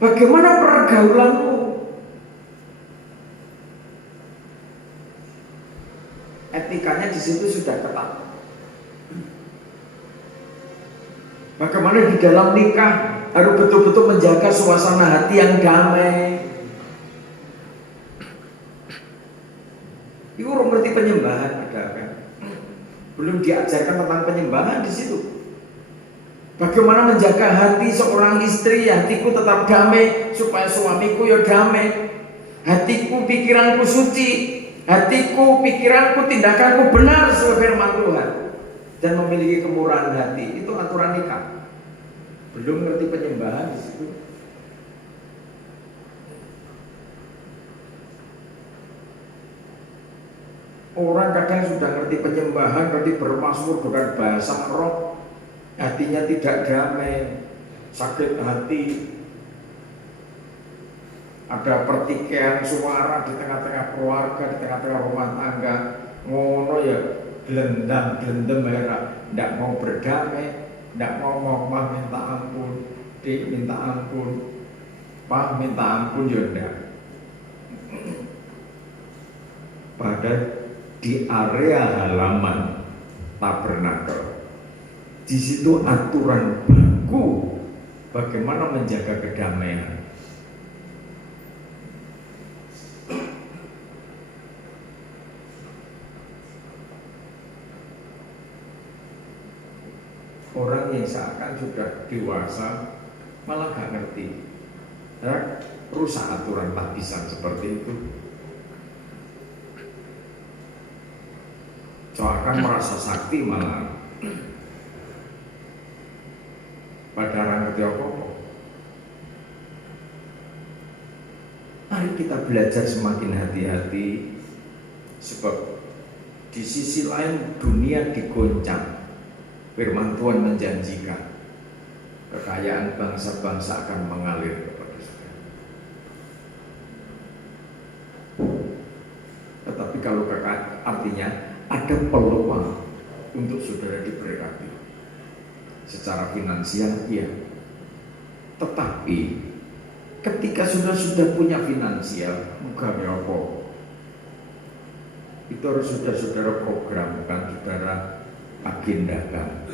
Bagaimana pergaulanmu? Etikanya di situ sudah ketat. Bagaimana di dalam nikah harus betul-betul menjaga suasana hati yang damai. Itu orang ngerti penyembahan ada kan? Belum diajarkan tentang penyembahan di situ. Bagaimana menjaga hati seorang istri, hatiku tetap damai supaya suamiku ya damai. Hatiku, pikiranku suci, hatiku, pikiranku, tindakanku benar sesuai firman Tuhan dan memiliki kemurahan hati. Itu aturan nikah. Belum ngerti penyembahan di situ. Orang kadang sudah ngerti penyembahan, ngerti bermazmur dengan bahasa roh, hatinya tidak damai, sakit hati, ada pertikaian suara di tengah-tengah keluarga, di tengah-tengah rumah tangga, ngono ya, gelendam merah, tidak mau berdamai, tidak mau mah minta ampun, minta ampun, Pak minta ampun ya enggak. Pada di area halaman tabernakel, di situ aturan baku bagaimana menjaga kedamaian. Orang yang seakan sudah dewasa malah gak ngerti, ya, rusak aturan tahbisan seperti itu. Seakan merasa sakti malah pada ngerti apa-apa. Mari kita belajar semakin hati-hati, sebab di sisi lain dunia digoncang. Firman Tuhan menjanjikan kekayaan bangsa-bangsa akan mengalir kepada saudara. Tetapi kalau artinya ada peluang untuk saudara diberkati. Secara finansial, iya. Tetapi ketika sudah punya finansial, muga apa? Itu harus sudah saudara programkan, saudara agendakan.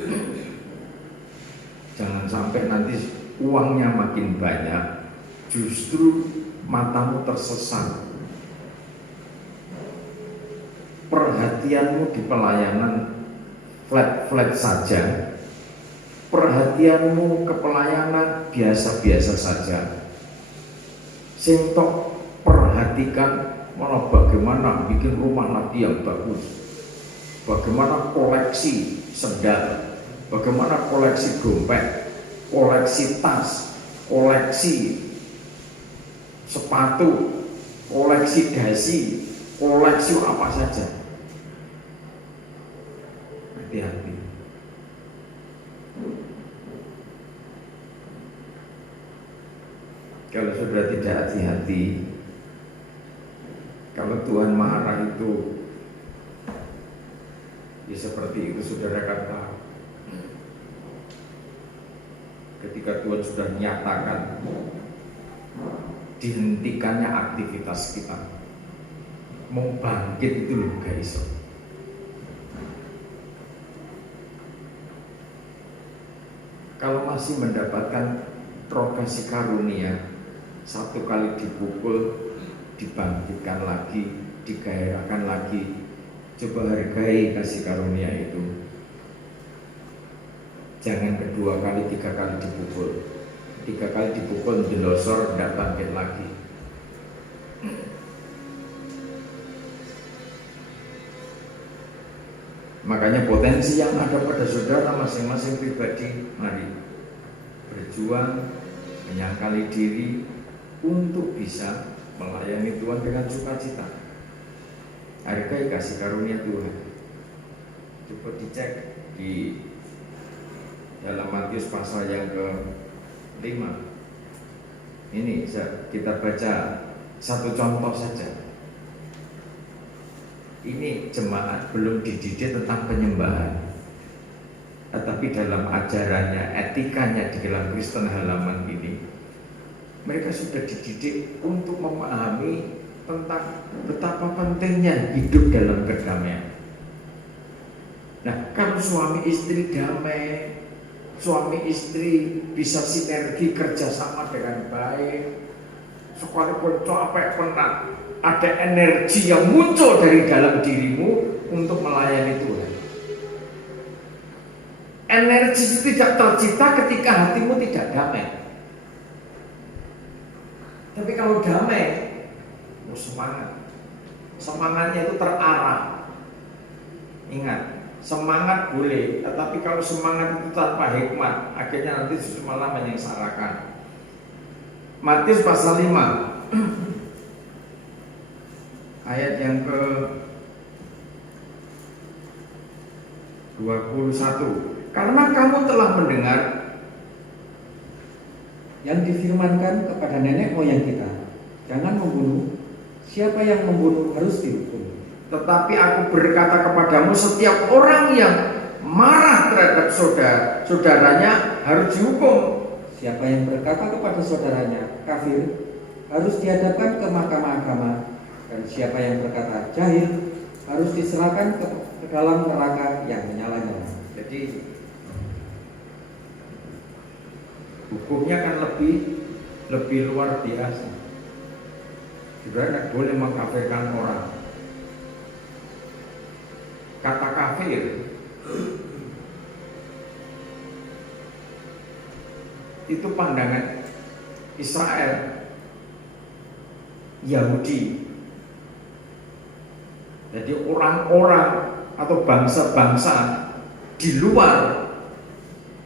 Jangan sampai nanti uangnya makin banyak, justru matamu tersesat. Perhatianmu di pelayanan flat saja, perhatianmu ke pelayanan biasa-biasa saja. Sing tok perhatikan malah bagaimana bikin rumah lagi yang bagus, bagaimana koleksi sendal, bagaimana koleksi dompet, koleksi tas, koleksi sepatu, koleksi dasi, koleksi apa saja. Hati-hati. Kalau sudah tidak hati-hati, kalau Tuhan marah itu, ya seperti itu saudara kata. Ketika Tuhan sudah nyatakan dihentikannya aktivitas kita, mau bangkit itu loh guys. Kalau masih mendapatkan roh kasih karunia, satu kali dipukul, dibangkitkan lagi, digairahkan lagi. Coba hargai kasih karunia itu. Jangan kedua kali, tiga kali dipukul. Tiga kali dipukul, dilosor, tidak bangkit lagi. Makanya potensi yang ada pada saudara masing-masing pribadi, mari berjuang, menyangkali diri untuk bisa melayani Tuhan dengan sukacita. Hargai kasih karunia Tuhan. Coba dicek di dalam Matius pasal yang ke-5. Ini kita baca satu contoh saja. Ini jemaat belum dididik tentang penyembahan, tetapi dalam ajarannya, etikanya di dalam Kristen halaman ini, mereka sudah dididik untuk memahami tentang betapa pentingnya hidup dalam kedamaian. Nah, kalau suami istri damai, suami istri bisa sinergi kerjasama dengan baik, sekalipun capek penat, ada energi yang muncul dari dalam dirimu untuk melayani Tuhan. Energi itu tidak tercipta ketika hatimu tidak damai. Tapi kalau damai, semangat. Semangatnya itu terarah. Ingat, semangat boleh, tetapi kalau semangat itu tanpa hikmat, akhirnya nanti justru malah menyengsarakan. Matius pasal 5 ayat yang ke-21. Karena kamu telah mendengar yang difirmankan kepada nenek moyang kita, jangan membunuh, siapa yang membunuh harus dihukum. Tetapi aku berkata kepadamu, setiap orang yang marah terhadap saudaranya harus dihukum. Siapa yang berkata kepada saudaranya kafir harus dihadapkan ke mahkamah agama, dan siapa yang berkata jahil harus diserahkan ke dalam neraka yang menyala-nyala. Jadi hukumnya kan lebih luar biasa. Juga tidak boleh mengkafirkan orang. Kata kafir itu pandangan Israel, Yahudi. Jadi orang-orang atau bangsa-bangsa di luar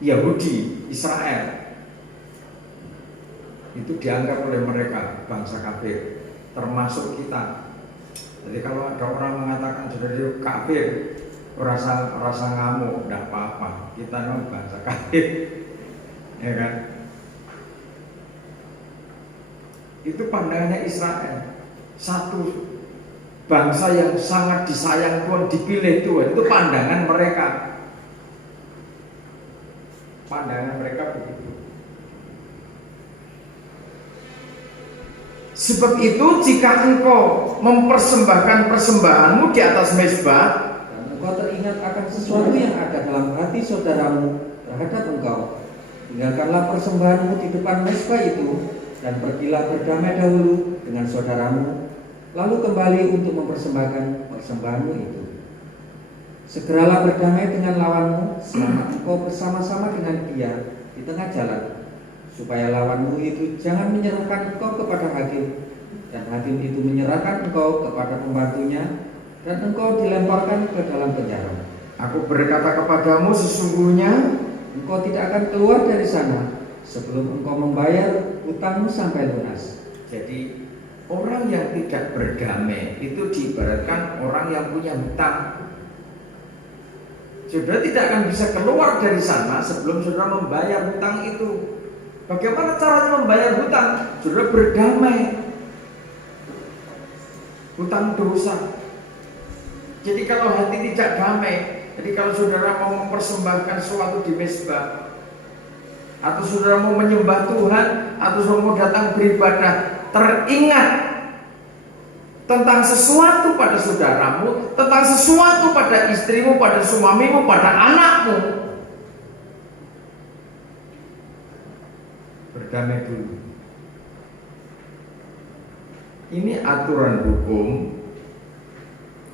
Yahudi, Israel, itu dianggap oleh mereka bangsa kafir, termasuk kita. Jadi kalau ada orang mengatakan sudah dia kafir, rasa ngamuk, tidak apa-apa, kita memang bangsa kafir, ya kan? Itu pandangannya Israel. Satu bangsa yang sangat disayang Tuhan, dipilih Tuhan. Itu pandangan mereka. Pandangan mereka begitu. Sebab itu jika engkau mempersembahkan persembahanmu di atas mezbah, dan engkau teringat akan sesuatu yang ada dalam hati saudaramu terhadap engkau, tinggalkanlah persembahanmu di depan mezbah itu, dan pergilah berdamai dahulu dengan saudaramu, lalu kembali untuk mempersembahkan persembahanmu itu. Segeralah berdamai dengan lawanmu selama engkau bersama-sama dengan dia di tengah jalan, supaya lawanmu itu jangan menyerahkan engkau kepada hakim, dan hakim itu menyerahkan engkau kepada pembantunya, dan engkau dilemparkan ke dalam penjara. aku berkata kepadamu, sesungguhnya Engkau tidak akan keluar dari sana sebelum engkau membayar hutangmu sampai lunas. jadi orang yang tidak berdamai itu diibaratkan orang yang punya hutang. Saudara tidak akan bisa keluar dari sana sebelum saudara membayar hutang itu. Bagaimana caranya membayar hutang? Saudara berdamai. Hutang dosa. Jadi kalau hati tidak damai, jadi kalau saudara mau mempersembahkan sesuatu di mezbah, atau saudara mau menyembah Tuhan, atau saudara mau datang beribadah, teringat tentang sesuatu pada saudaramu, tentang sesuatu pada istrimu, pada suamimu, pada anakmu, berdamai dulu. Ini aturan hukum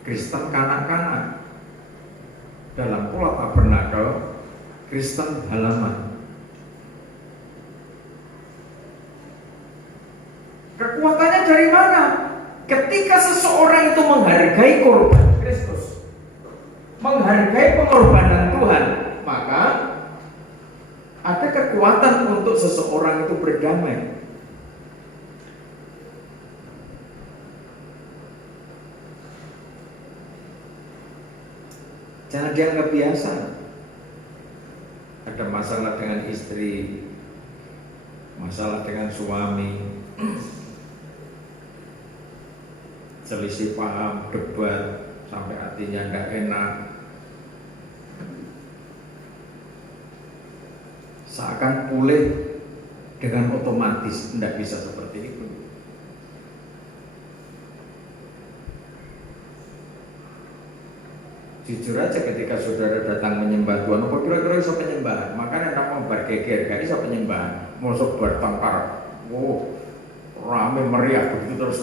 Kristen kanak-kanak dalam pola tabernakel Kristen halaman. Kekuatannya dari mana? Ketika seseorang itu menghargai korban Kristus, menghargai pengorbanan Tuhan, maka ada kekuatan untuk seseorang itu berdamai. Jangan dianggap biasa. Ada masalah dengan istri, masalah dengan suami, selisih paham, debat, sampai hatinya nggak enak. Seakan pulih dengan otomatis, tidak bisa seperti itu. Jujur aja ketika saudara datang menyembah Tuhan, apa kira-kira bisa penyembahan? Makanya tidak mau bergeger, gak bisa penyembahan. Mau bertengkar, rame meriah begitu terus.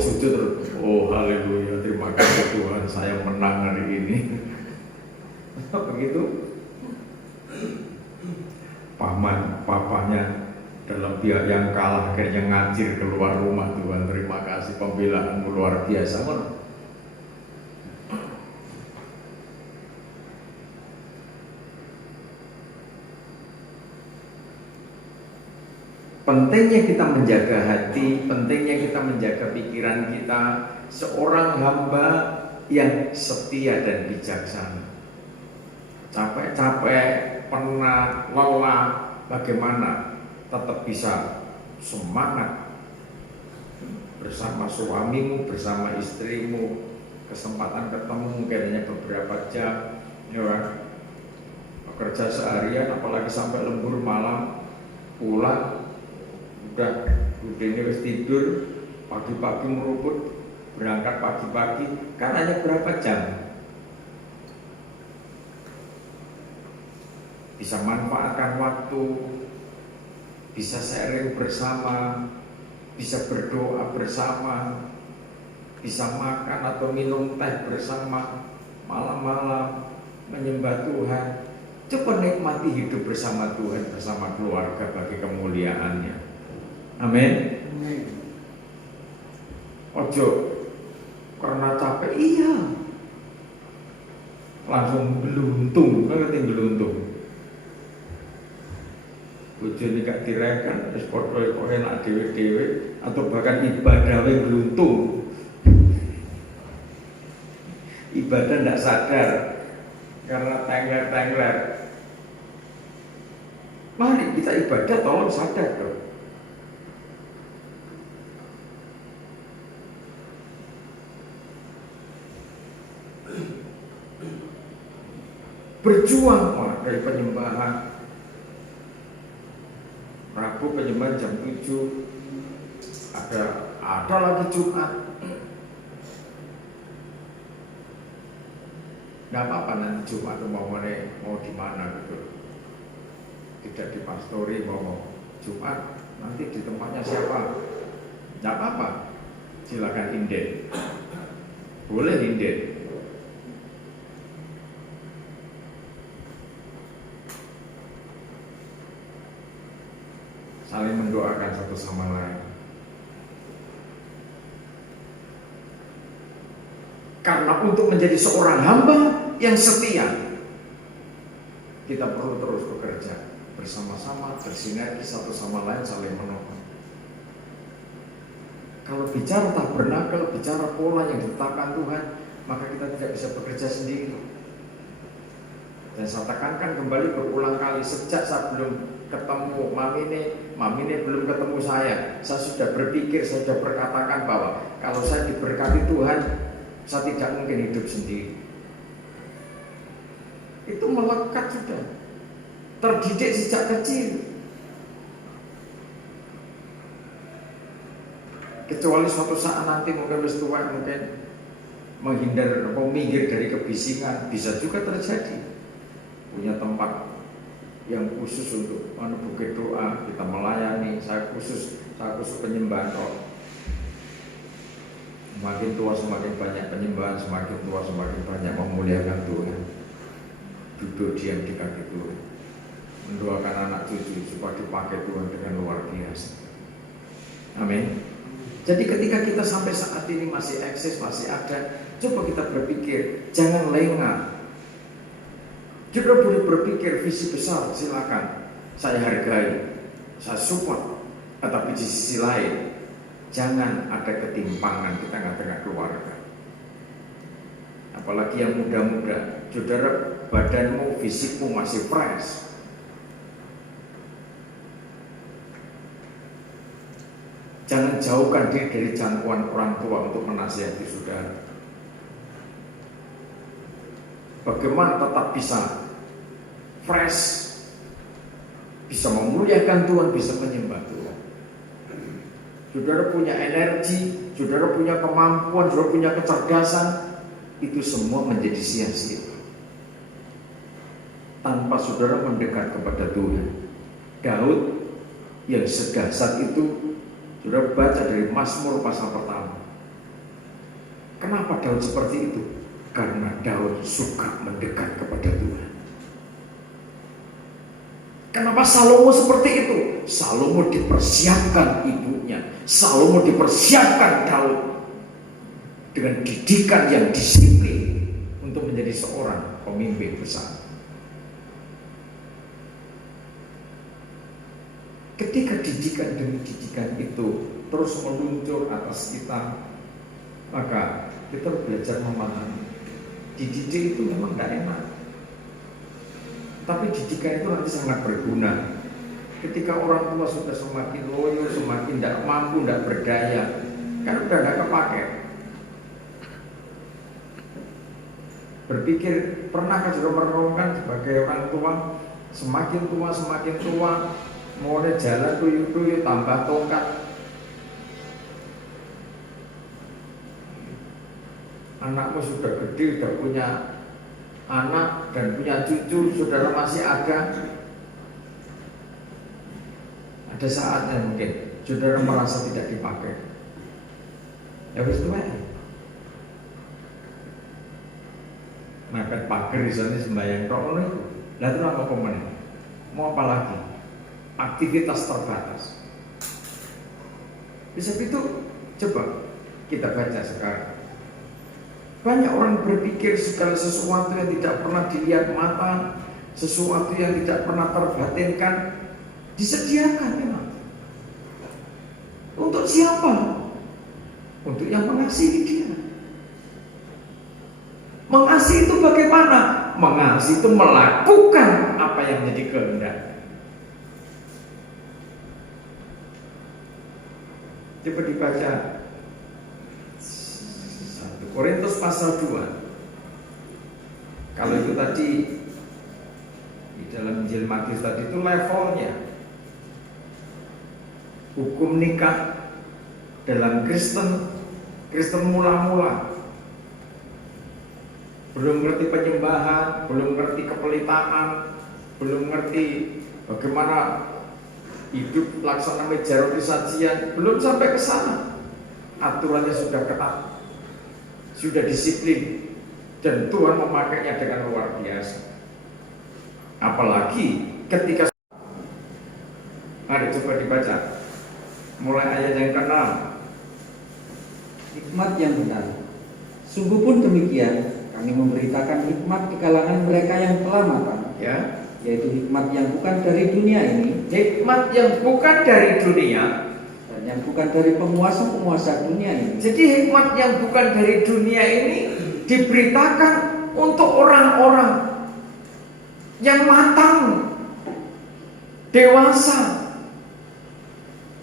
Sujud terus, haleluya, terima kasih Tuhan, saya menang hari ini. Begitu. Papanya dalam pihak yang kalah akhirnya ngacir keluar rumah. Tuhan, terima kasih, pembelaanmu luar biasa. Pentingnya kita menjaga hati, pentingnya kita menjaga pikiran kita, seorang hamba yang setia dan bijaksana. Capek-capek, penat, lelah, bagaimana tetap bisa semangat bersama suamimu, bersama istrimu, kesempatan ketemu mungkin hanya beberapa jam, ya, bekerja seharian, apalagi sampai lembur malam, pulang udah ini harus tidur, pagi-pagi meruput, berangkat pagi-pagi, kan hanya berapa jam? Bisa manfaatkan waktu, bisa sharing bersama, bisa berdoa bersama, bisa makan atau minum teh bersama, malam-malam menyembah Tuhan. Coba nikmati hidup bersama Tuhan, bersama keluarga bagi kemuliaannya. Amin. Ojo karena capek, iya, langsung geluntung, ngerti geluntung. Bojone gak direken, wis padha kok enak dhewe-dhewe, atau bahkan ibadah we geluntung. Ibadah ndak sadar karena tengler-tengler. Mari kita ibadah, tolong sadar dong. berjuang. Wah, dari penyembahan Rabu penyembahan jam 7, ada lagi Jumat. Nggak apa-apa nanti Jumat mau di mana gitu, tidak dipastori, mau Jumat nanti di tempatnya siapa, nggak apa-apa, silakan inden, boleh inden. Saling mendoakan satu sama lain. Karena untuk menjadi seorang hamba yang setia, kita perlu terus bekerja bersama-sama, bersinergi satu sama lain, saling menolong. Kalau bicara tabernakel, bicara pola yang ditetapkan Tuhan, maka kita tidak bisa bekerja sendiri. Dan saya tekankan kembali berulang kali, sejak saya belum ketemu Mamine belum ketemu saya sudah berpikir, saya sudah berkatakan bahwa kalau saya diberkati Tuhan, saya tidak mungkin hidup sendiri. Itu melekat sudah, terdidik sejak kecil. Kecuali suatu saat nanti mungkin wis tua, mungkin menghindar atau minggir dari kebisingan, bisa juga terjadi. Punya tempat yang khusus untuk bukit doa, kita melayani. Saya khusus penyembahan kok. Semakin tua semakin banyak penyembahan, semakin tua semakin banyak memuliakan Tuhan. Duduk diam di kaki Tuhan, mendoakan anak cucu supaya dipakai Tuhan dengan luar biasa. Amin. Jadi ketika kita sampai saat ini masih eksis, masih ada, coba kita berpikir, jangan lengah. Juga boleh berpikir visi besar, silakan. Saya hargai, saya support. Tetapi di sisi lain, jangan ada ketimpangan di tengah-tengah keluarga. Apalagi yang muda-muda, saudara, badanmu, fisikmu masih fresh. Jangan jauhkan diri dari jangkauan orang tua untuk menasihati saudara. Bagaimana tetap bisa fresh, bisa memuliakan Tuhan, bisa menyembah Tuhan. Saudara punya energi, saudara punya kemampuan, saudara punya kecerdasan, itu semua menjadi sia-sia tanpa saudara mendekat kepada Tuhan. Daud yang sedahsyat itu, saudara baca dari Mazmur pasal pertama. Kenapa Daud seperti itu? Karena Daud suka mendekat kepada Tuhan. Kenapa Salomo seperti itu? Salomo dipersiapkan ibunya, Salomo dipersiapkan Daud dengan didikan yang disiplin untuk menjadi seorang pemimpin besar. Ketika didikan demi didikan itu terus meluncur atas kita, maka kita belajar memahami. Dididik itu memang gak enak, tapi didikan itu nanti sangat berguna. Ketika orang tua sudah semakin loyo, semakin tidak mampu, tidak berdaya, kan udah gak kepake. Berpikir, pernahkah sudah merenungkan sebagai orang tua, semakin tua, mulai jalan tuyul-tuyul, tambah tongkat. Anakmu sudah gede, sudah punya anak dan punya cucu, saudara masih ada. Ada saatnya mungkin saudara merasa tidak dipakai. Ya wis tuwek. Maka pager di sana sembahyang tok ngono iku. Lah terus apa meneh? Mau apa lagi? Aktivitas terbatas. Bisa itu coba kita baca sekarang. Banyak orang berpikir segala sesuatu yang tidak pernah dilihat mata, sesuatu yang tidak pernah terbatinkan, disediakan memang. Untuk siapa? Untuk yang mengasihi dia. Mengasihi itu bagaimana? Mengasihi itu melakukan apa yang menjadi kehendak. Coba dibaca 1 Korintus pasal 2. Kalau itu tadi Injil Matius tadi itu levelnya. Hukum nikah dalam Kristen mula-mula, belum ngerti penyembahan, belum ngerti kepelitaan, belum ngerti bagaimana hidup laksana meja roti sajian, belum sampai ke sana. Aturannya sudah ketat, sudah disiplin, dan Tuhan memakainya dengan luar biasa. Apalagi ketika, mari coba dibaca mulai ayat yang ke-6. Hikmat yang benar. Sungguh pun demikian, kami memberitakan hikmat di kalangan mereka yang telah matang, Ya, yaitu hikmat yang bukan dari dunia ini, hikmat yang bukan dari dunia. dan yang bukan dari penguasa-penguasa dunia ini. Jadi hikmat yang bukan dari dunia ini diberitakan untuk orang-orang yang matang, dewasa,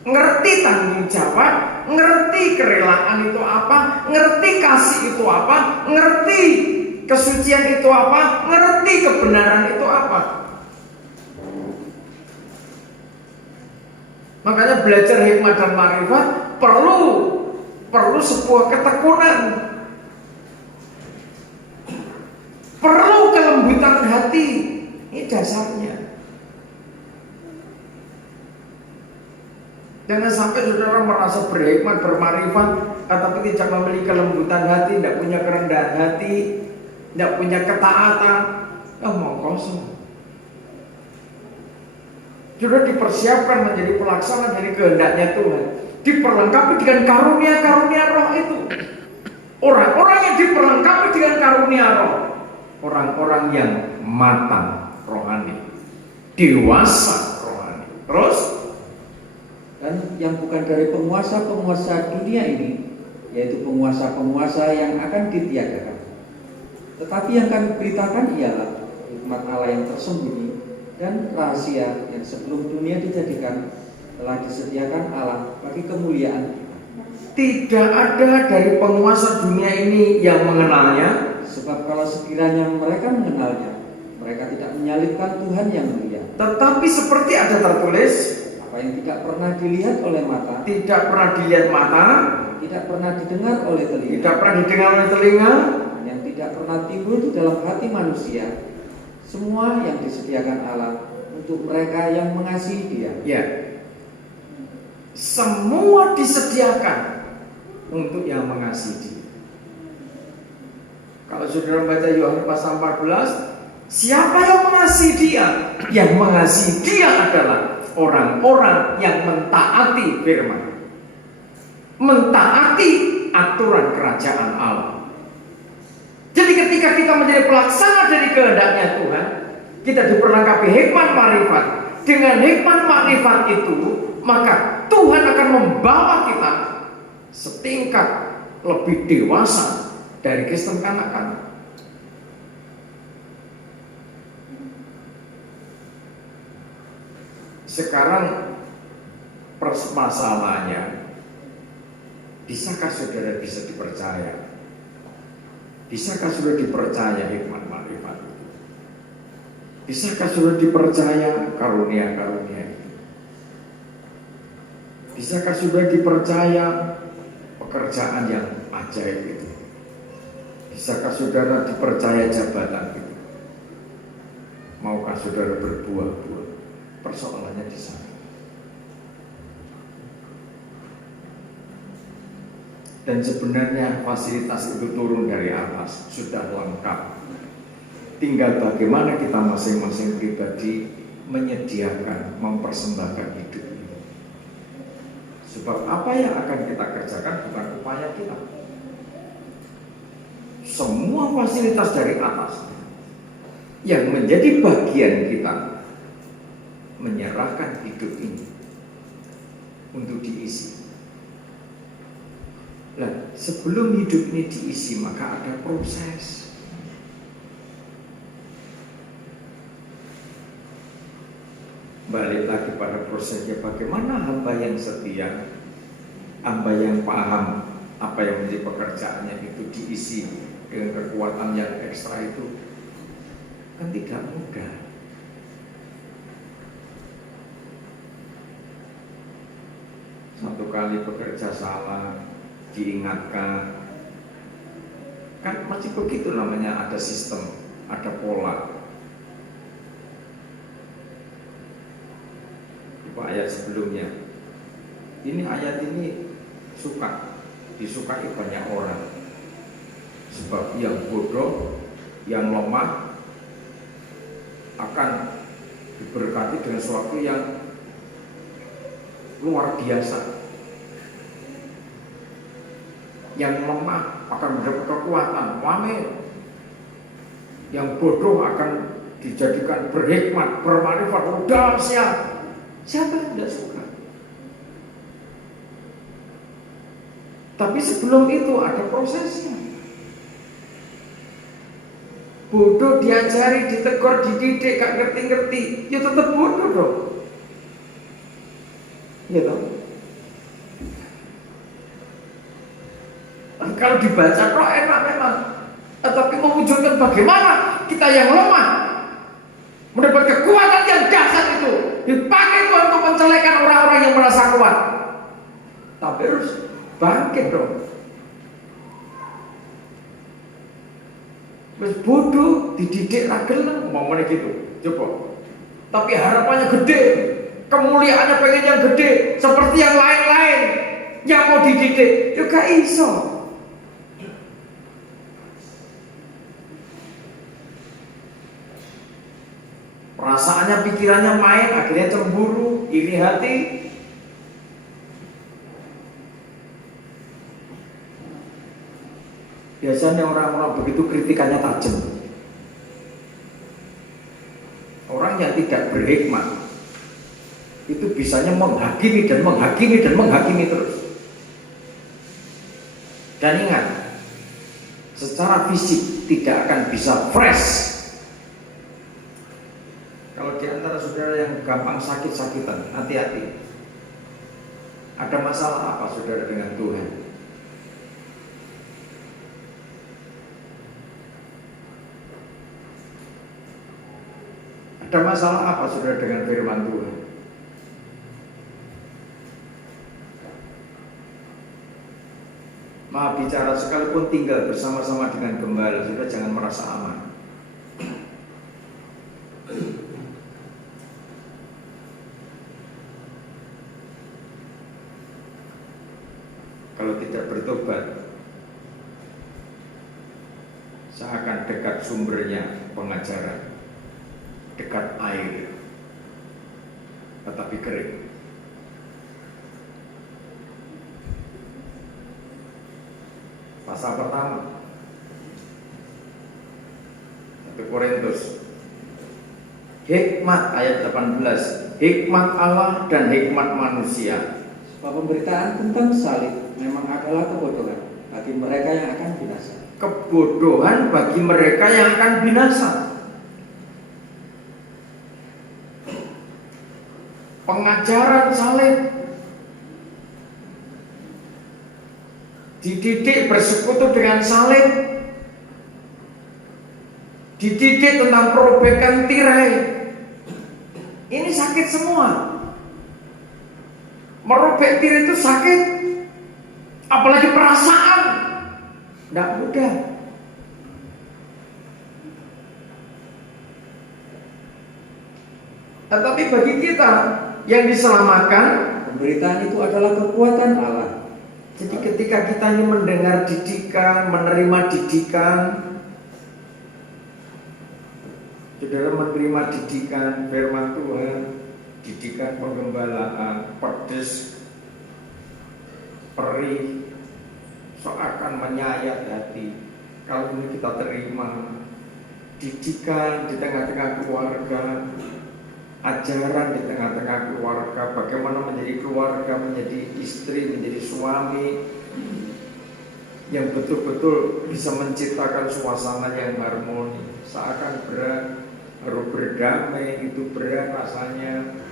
ngerti tanggung jawab, ngerti kerelaan itu apa, ngerti kasih itu apa, ngerti kesucian itu apa, ngerti kebenaran itu apa. Makanya belajar hikmat dan marifat perlu sebuah ketekunan, perlu kelembutan hati. Ini dasarnya. Jangan sampai saudara merasa berhikmat, bermarifat, tetapi tidak memiliki kelembutan hati, tidak punya kerendahan hati, tidak punya ketaatan. Mau kosong. Sudah dipersiapkan menjadi pelaksana dari kehendaknya Tuhan, diperlengkapi dengan karunia-karunia roh itu. Orang-orang yang diperlengkapi dengan karunia roh, orang-orang yang matang rohani, dewasa rohani. Terus, Dan yang bukan dari penguasa-penguasa dunia ini, yaitu penguasa-penguasa yang akan ditiadakan. Tetapi yang kami beritakan ialah hikmat Allah yang tersembunyi dan rahasia yang sebelum dunia dijadikan telah disediakan Allah bagi kemuliaan kita. tidak ada dari penguasa dunia ini yang mengenalnya. Sebab kalau sekiranya mereka mengenalnya, mereka tidak menyalibkan Tuhan yang mulia. Tetapi seperti ada tertulis, Apa yang tidak pernah dilihat oleh mata, tidak pernah dilihat mata, tidak pernah didengar oleh telinga, tidak pernah didengar oleh telinga, dan yang tidak pernah timbul di dalam hati manusia, semua yang disediakan Allah untuk mereka yang mengasihi Dia. ya, semua disediakan untuk yang mengasihi Dia. Kalau saudara baca Yohanes pasal 14, siapa yang mengasihi Dia? Yang mengasihi Dia adalah orang-orang yang mentaati firman, mentaati aturan kerajaan Allah. Jadi ketika kita menjadi pelaksana dari kehendaknya Tuhan, kita diperlengkapi hikmat marifat. Dengan hikmat marifat itu, maka Tuhan akan membawa kita setingkat lebih dewasa dari Kristen kanak-kanak. Sekarang permasalahannya, bisakah saudara bisa dipercaya? Bisakah saudara dipercaya hikmat marifat itu? Bisakah saudara dipercaya karunia-karunia itu? Bisakah saudara dipercaya pekerjaan yang ajaib itu? Bisakah saudara dipercaya jabatan itu? Maukah saudara berbuah-buah? Persoalannya di sana. Dan sebenarnya fasilitas itu turun dari atas, sudah lengkap. Tinggal bagaimana kita masing-masing pribadi menyediakan, mempersembahkan hidup ini. Sebab apa yang akan kita kerjakan bukan upaya kita. Semua fasilitas dari atas yang menjadi bagian kita menyerahkan hidup ini untuk diisi. Nah, sebelum hidup ini diisi, maka ada proses. Balik lagi pada prosesnya, bagaimana hamba yang setia, hamba yang paham apa yang menjadi pekerjaannya itu diisi dengan kekuatan yang ekstra itu, kan tidak mudah. 10 kali bekerja salah, diingatkan. Kan masih begitu namanya, ada sistem, ada pola. Coba ayat sebelumnya. Ini ayat ini disukai banyak orang. Sebab yang bodoh, yang lemah akan diberkati dengan sesuatu yang luar biasa. Yang lemah akan mendapat kekuatan, wamil. Yang bodoh akan dijadikan berhikmat, bermanfaat, udah siap. Siapa yang tidak suka? Tapi sebelum itu ada prosesnya. Bodoh diajari, ditegur, dididik, gak ngerti-ngerti, ya tetap bodoh dong. Ya toh? Kalau dibaca kok enak memang, tetapi mewujudkan bagaimana kita yang lemah mendapat kekuatan yang dahsyat itu dipakai Tuhan untuk mencelekkan orang-orang yang merasa kuat. Tapi harus bangkit dong. Terus bodoh dididik ragil ngomongnya gitu, coba. Tapi harapannya gede, kemuliaannya pengen yang gede, seperti yang lain-lain yang mau dididik, juga iso. Perasaannya, pikirannya main, akhirnya cemburu, iri hati. Biasanya orang-orang begitu kritikannya tajam. Orang yang tidak berhikmat itu bisanya menghakimi dan menghakimi dan menghakimi terus. Dan ingat, secara fisik tidak akan bisa fresh. Kalau di antara saudara yang gampang sakit-sakitan, hati-hati. Ada masalah apa saudara dengan Tuhan? Ada masalah apa saudara dengan firman Tuhan? Maaf bicara, sekalipun tinggal bersama-sama dengan gembala, saudara jangan merasa aman. Kalau tidak bertobat, seakan dekat sumbernya pengajaran, dekat air, tetapi kering. Pasal pertama 1 Korintus, hikmat ayat 18, hikmat Allah dan hikmat manusia. Sebab pemberitaan tentang salib memang adalah kebodohan bagi mereka yang akan binasa. Kebodohan bagi mereka yang akan binasa. Pengajaran salib, dididik bersekutu dengan salib, dididik tentang perobekan tirai. Ini sakit semua. Merobek tirai itu sakit, apalagi perasaan, tidak mudah. Tetapi bagi kita yang diselamatkan, pemberitaan itu adalah kekuatan Allah. jadi ketika kita ini mendengar didikan, menerima didikan, saudara menerima didikan firman Tuhan, didikan penggembalaan, pedes, perih, seakan menyayat hati. Kalau ini kita terima didikan di tengah-tengah keluarga, ajaran di tengah-tengah keluarga, bagaimana menjadi keluarga, menjadi istri, menjadi suami yang betul-betul bisa menciptakan suasana yang harmoni. Seakan berat, harus berdamai, itu berat rasanya.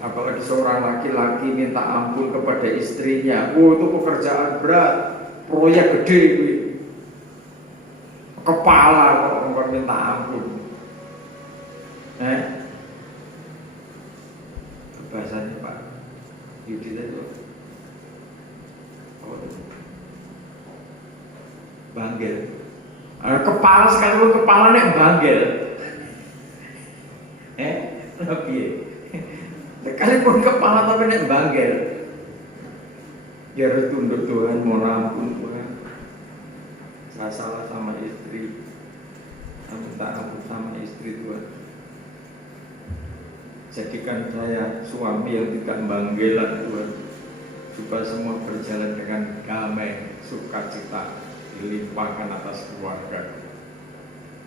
Apalagi seorang laki-laki minta ampun kepada istrinya, itu pekerjaan berat, proyek gede, kepala kok minta ampun. Bahasanya Pak, Yudit itu apa itu? Banggel. Kepala sekalipun kepalanya banggel. Tapi sekalipun kepala tapi nek banggel. Dia harus tunduk Tuhan, mohon ampun Tuhan. Saya salah sama istri. Saya minta ampun sama istri Tuhan. Jadikan saya suami yang tidak banggelan Tuhan, supaya semua berjalan dengan damai, sukacita dilimpahkan atas keluarga.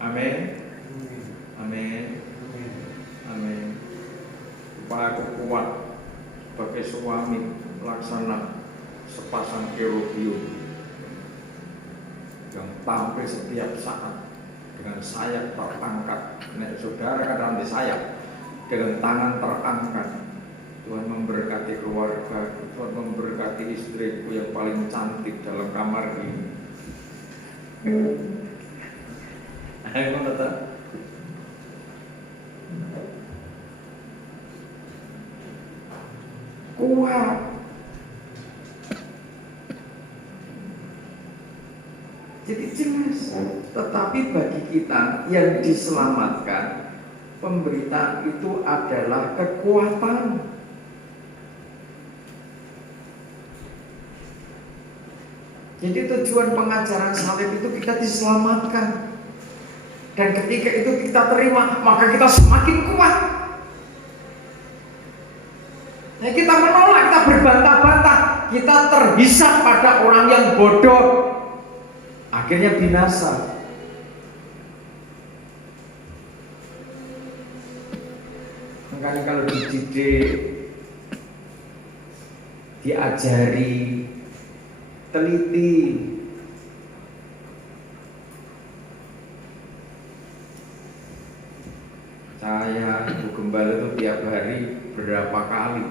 Amin. Amin. Amin. Supaya aku kuat sebagai suami melaksana sepasang kerubium yang tampil setiap saat dengan sayap terangkat. Nek saudara kadang di sayap dengan tangan terangkat. Tuhan memberkati keluarga, Tuhan memberkati istriku yang paling cantik dalam kamar ini. Ayo kata. Kuat. Jadi jelas. Tetapi bagi kita yang diselamatkan, pemberitaan itu adalah kekuatan. Jadi tujuan pengajaran salib itu kita diselamatkan. Dan ketika itu kita terima, maka kita semakin kuat. Nah, kita menolak, kita berbantah-bantah, kita terhisap pada orang yang bodoh, akhirnya binasa. Makanya kalau dididik, diajari, teliti, saya Ibu Gembala itu tiap hari berapa kali,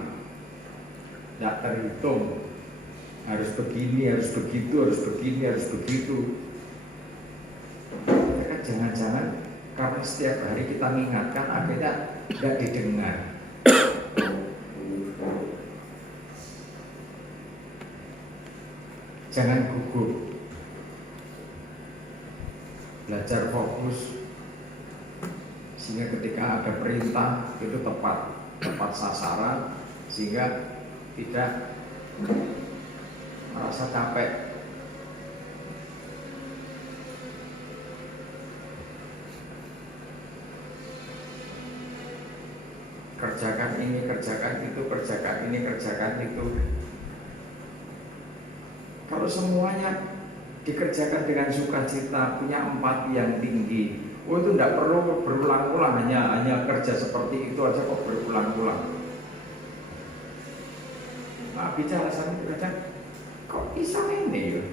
tidak terhitung, harus begini, harus begitu, harus begini, harus begitu. Jangan-jangan karena setiap hari kita mengingatkan, akhirnya tidak didengar. Jangan gugup, belajar fokus, sehingga ketika ada perintah itu tepat sasaran, sehingga tidak merasa capek. Kerjakan ini, kerjakan itu, kerjakan ini, kerjakan itu. Kalau semuanya dikerjakan dengan sukacita, punya empati yang tinggi, itu tidak perlu berulang-ulang, hanya kerja seperti itu aja kok berulang-ulang. Nah, bicara sama kadang kok bisa ini ya?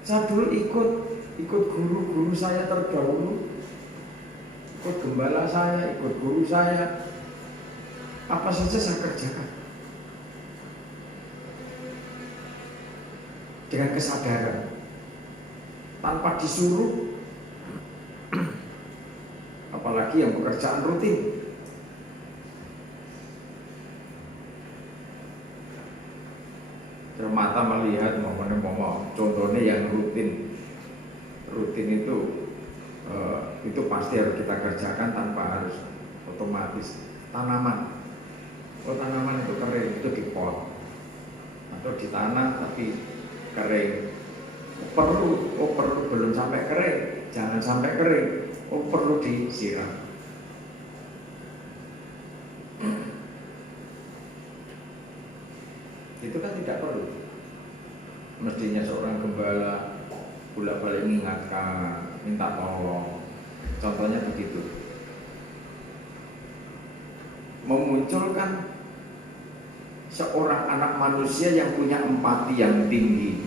Saya dulu ikut guru-guru saya terdahulu, ikut gembala saya, ikut guru saya. Apa saja saya kerjakan dengan kesadaran, tanpa disuruh, apalagi yang pekerjaan rutin. Mata melihat contohnya yang rutin itu pasti harus kita kerjakan tanpa harus otomatis. Tanaman itu kering, itu dipot atau ditanam tapi kering. Perlu belum sampai kering, jangan sampai kering. Perlu disiram. Itu kan tidak perlu. Mestinya seorang gembala bolak-balik mengingatkan, minta tolong. Contohnya begitu. Memunculkan seorang anak manusia yang punya empati yang tinggi.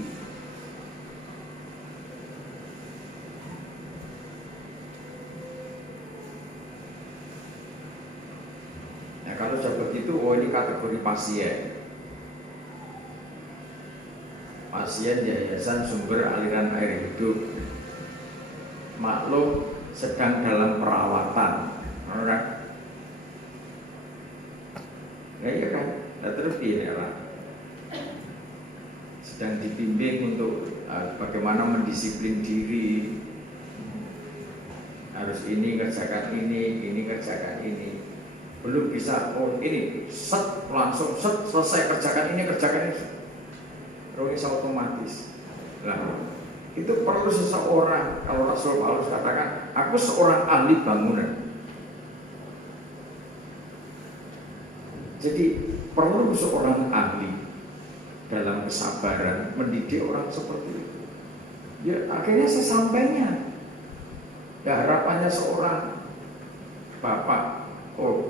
Nah, kalau sudah begitu, ini kategori pasien. Pasien Yayasan Sumber Aliran Air Hidup. Maklum sedang dalam perawatan. Orang, ya iya kan? Nah, terus dia lah sedang dibimbing untuk bagaimana mendisiplin diri. Harus ini kerjakan ini kerjakan ini. Belum bisa, oh ini set langsung set selesai kerjakan ini. Terus bisa otomatis. Nah, itu perlu seseorang. Kalau Rasul Paulus katakan, aku seorang ahli bangunan. Jadi perlu seorang ahli dalam kesabaran mendidik orang seperti itu. Ya akhirnya sesampainya, ya harapannya seorang bapak, oh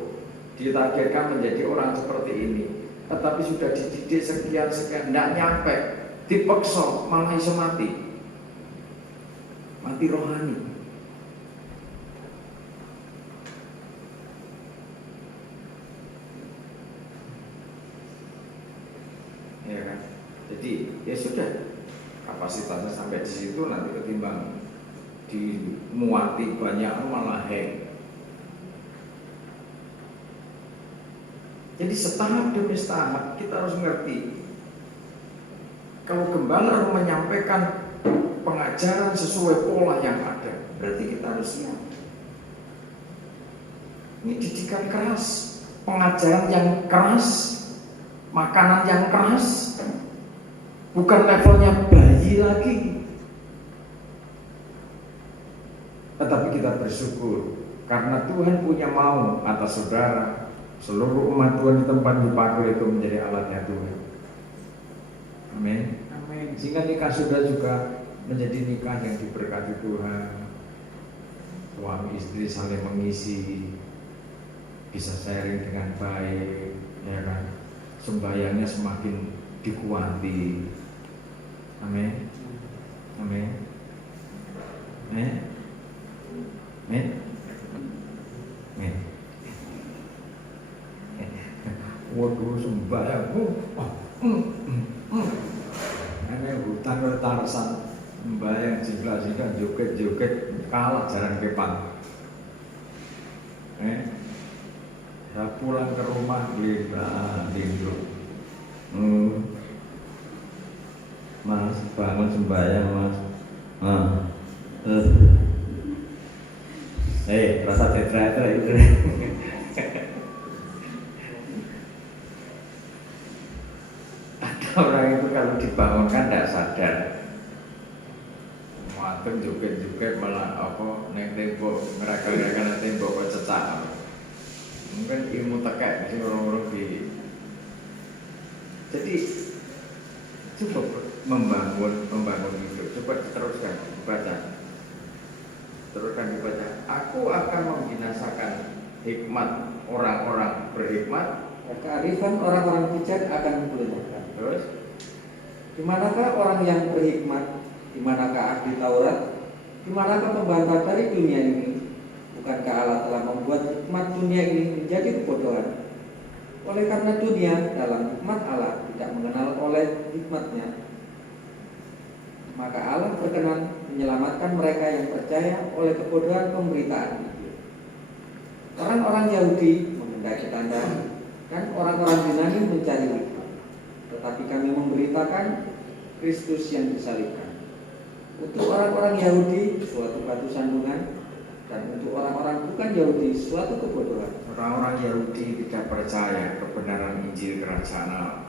ditargetkan menjadi orang seperti ini, tetapi sudah dididik sekian, tidak nyampe, dipaksa malah iso mati rohani. Ya kan? Jadi ya sudah, kapasitasnya sampai di situ, nanti ketimbang dimuati banyak malah hang. Jadi setahap demi setahap kita harus mengerti. Kalau gembala menyampaikan pengajaran sesuai pola yang ada, berarti kita harus siap. Ini didikan keras, pengajaran yang keras, makanan yang keras, bukan levelnya bayi lagi. Tetapi kita bersyukur karena Tuhan punya mau atas saudara. Seluruh umat Tuhan di tempat dipakai itu menjadi alatnya Tuhan. Amin. Amin. Sehingga nikah sudah juga menjadi nikah yang diberkati Tuhan. Suami istri saling mengisi, bisa sharing dengan baik, ya kan? Sembahyangnya semakin dikuati. Amin. Amin. Amin. Amin. Amin. Waduh, sembahyang. Ini hutan tarsan sembahyang jingklah joget-joget kalah jalan kepan. Saya pulang ke rumah tidur. Mas bangun sembahyang mas. Rasa tetra itu. Orang itu kalau dibangunkan tidak sadar, matem joget-joget malah apa neng tembok ngeraka-ngeraka neng tembok kok cecak. Mungkin ilmu tekek sih orang-orang di. Jadi coba membangun itu. Coba diteruskan dibaca. Aku akan membinasakan hikmat orang-orang berhikmat. Kearifan orang-orang bijak akan dilenyapkan. Terus, di manakah orang yang berhikmat? Di manakah ahli Taurat? Di manakah pembantah dari dunia ini? Bukankah Allah telah membuat hikmat dunia ini menjadi kebodohan? Oleh karena dunia dalam hikmat Allah tidak mengenal oleh hikmatnya, maka Allah berkenan menyelamatkan mereka yang percaya oleh kebodohan pemberitaan itu. Orang-orang Yahudi menghendaki tanda dan orang-orang Yunani mencari hikmat, tetapi kami memberitakan Kristus yang disalibkan. Untuk orang-orang Yahudi suatu batu sandungan, dan untuk orang-orang bukan Yahudi suatu kebodohan. Orang-orang Yahudi tidak percaya kebenaran Injil Kerajaan Allah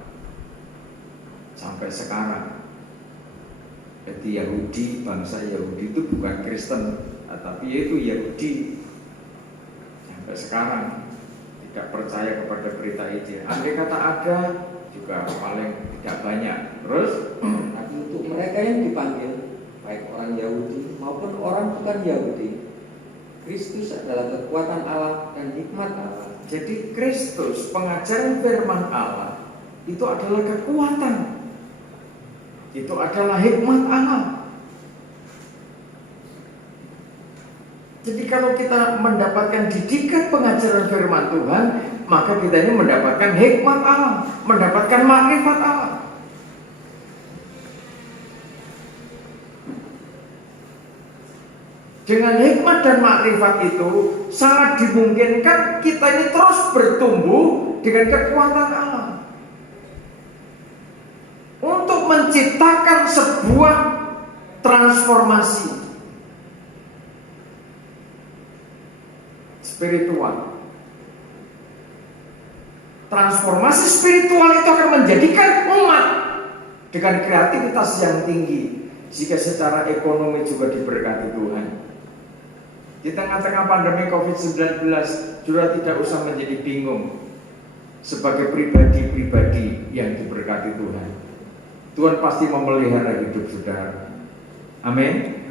sampai sekarang. Jadi Yahudi, bangsa Yahudi itu bukan Kristen, tapi itu Yahudi sampai sekarang. Tidak percaya kepada berita Injil. Andai kata ada juga paling tidak banyak. Terus, tapi untuk mereka yang dipanggil, baik orang Yahudi maupun orang bukan Yahudi, Kristus adalah kekuatan Allah dan hikmat Allah. Jadi Kristus, pengajaran firman Allah itu adalah kekuatan. Itu adalah hikmat Allah. Jadi kalau kita mendapatkan didikan pengajaran firman Tuhan, maka kita ini mendapatkan hikmat Allah, mendapatkan makrifat Allah. Dengan hikmat dan makrifat itu, sangat dimungkinkan kita ini terus bertumbuh dengan kekuatan Allah untuk menciptakan sebuah transformasi spiritual. Transformasi spiritual itu akan menjadikan umat dengan kreativitas yang tinggi, jika secara ekonomi juga diberkati Tuhan. Di tengah-tengah pandemi COVID-19, saudara tidak usah menjadi bingung sebagai pribadi-pribadi yang diberkati Tuhan. Tuhan pasti memelihara hidup saudara. Amin.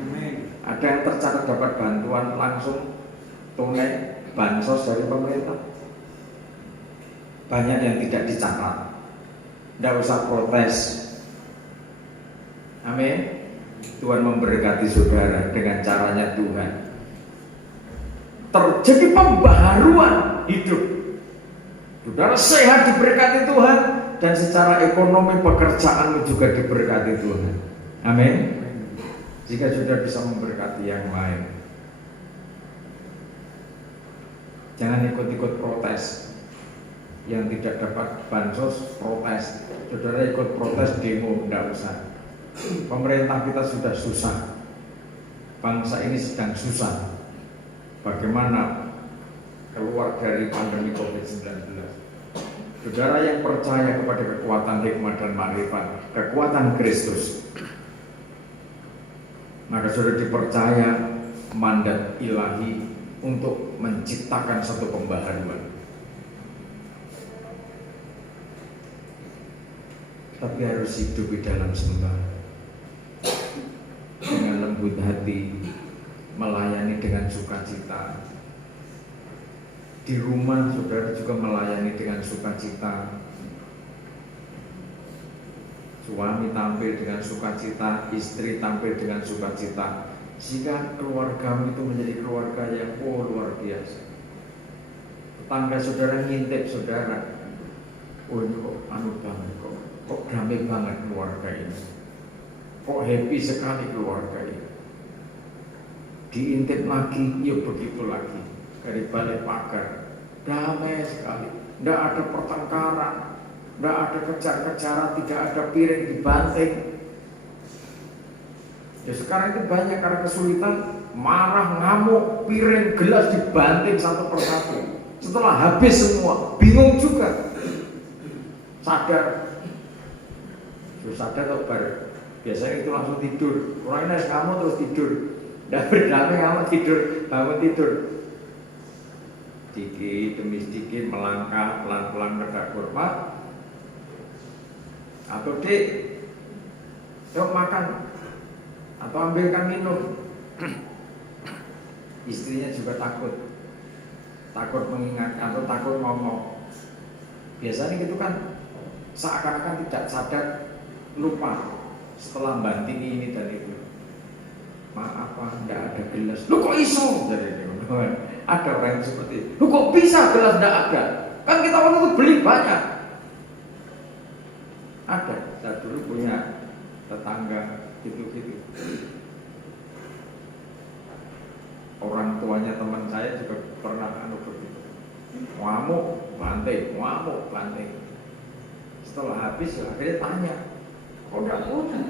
Ada yang tercatat dapat bantuan langsung tunai bansos dari pemerintah. Banyak yang tidak dicatat. Tidak usah protes. Amin. Tuhan memberkati saudara dengan caranya Tuhan. Terjadi pembaharuan hidup. Saudara sehat diberkati Tuhan, dan secara ekonomi pekerjaanmu juga diberkati Tuhan. Amin. Jika sudah bisa memberkati yang lain, jangan ikut-ikut protes. Yang tidak dapat bansos protes, saudara ikut protes demo, tidak usah. Pemerintah kita sudah susah, bangsa ini sedang susah. Bagaimana keluar dari pandemi COVID-19? Saudara yang percaya kepada kekuatan hikmat dan makrifat, kekuatan Kristus, maka sudah dipercaya mandat ilahi untuk menciptakan satu pembaharuan. Tapi harus hidup di dalam sembah, dengan lembut hati, melayani dengan sukacita. Di rumah saudara juga melayani dengan sukacita. Suami tampil dengan sukacita, istri tampil dengan sukacita, sehingga keluargamu itu menjadi keluarga yang luar biasa. Tetangga saudara ngintip saudara, oh ini kok anu banget, kok damai banget keluarga ini, kok happy sekali keluarga ini. Diintip lagi, yuk begitu lagi. Dari balik pagar, damai sekali, tidak ada pertengkaran, tidak ada kejar-kejaran, tidak ada piring dibanting. Ya sekarang itu banyak karena kesulitan, marah, ngamuk, piring, gelas dibanting satu persatu. Setelah habis semua, bingung juga. Sadar, sadar atau bar. Biasanya itu langsung tidur. Orang ini ngamuk terus tidur. Tidak berdamai, ngamuk tidur, bangun tidur. Sedikit demi sedikit melangkah pelan-pelan ke kurma. Atau dek, yuk makan, atau ambilkan minum. Istrinya juga takut mengingatkan atau takut ngomong. Biasanya gitu kan, seakan-akan tidak sadar, lupa setelah bantingi ini dan itu. Maaf pak, tidak ada gelas. Lu kok iso? Ada orang yang seperti itu. Lu kok bisa gelas tidak ada? Kan kita waktu itu beli banyak. Ada, saya dulu punya tetangga gitu-gitu. Orang tuanya teman saya juga pernah begitu. Ngamuk, banting. Setelah habis akhirnya tanya, kok tidak punya?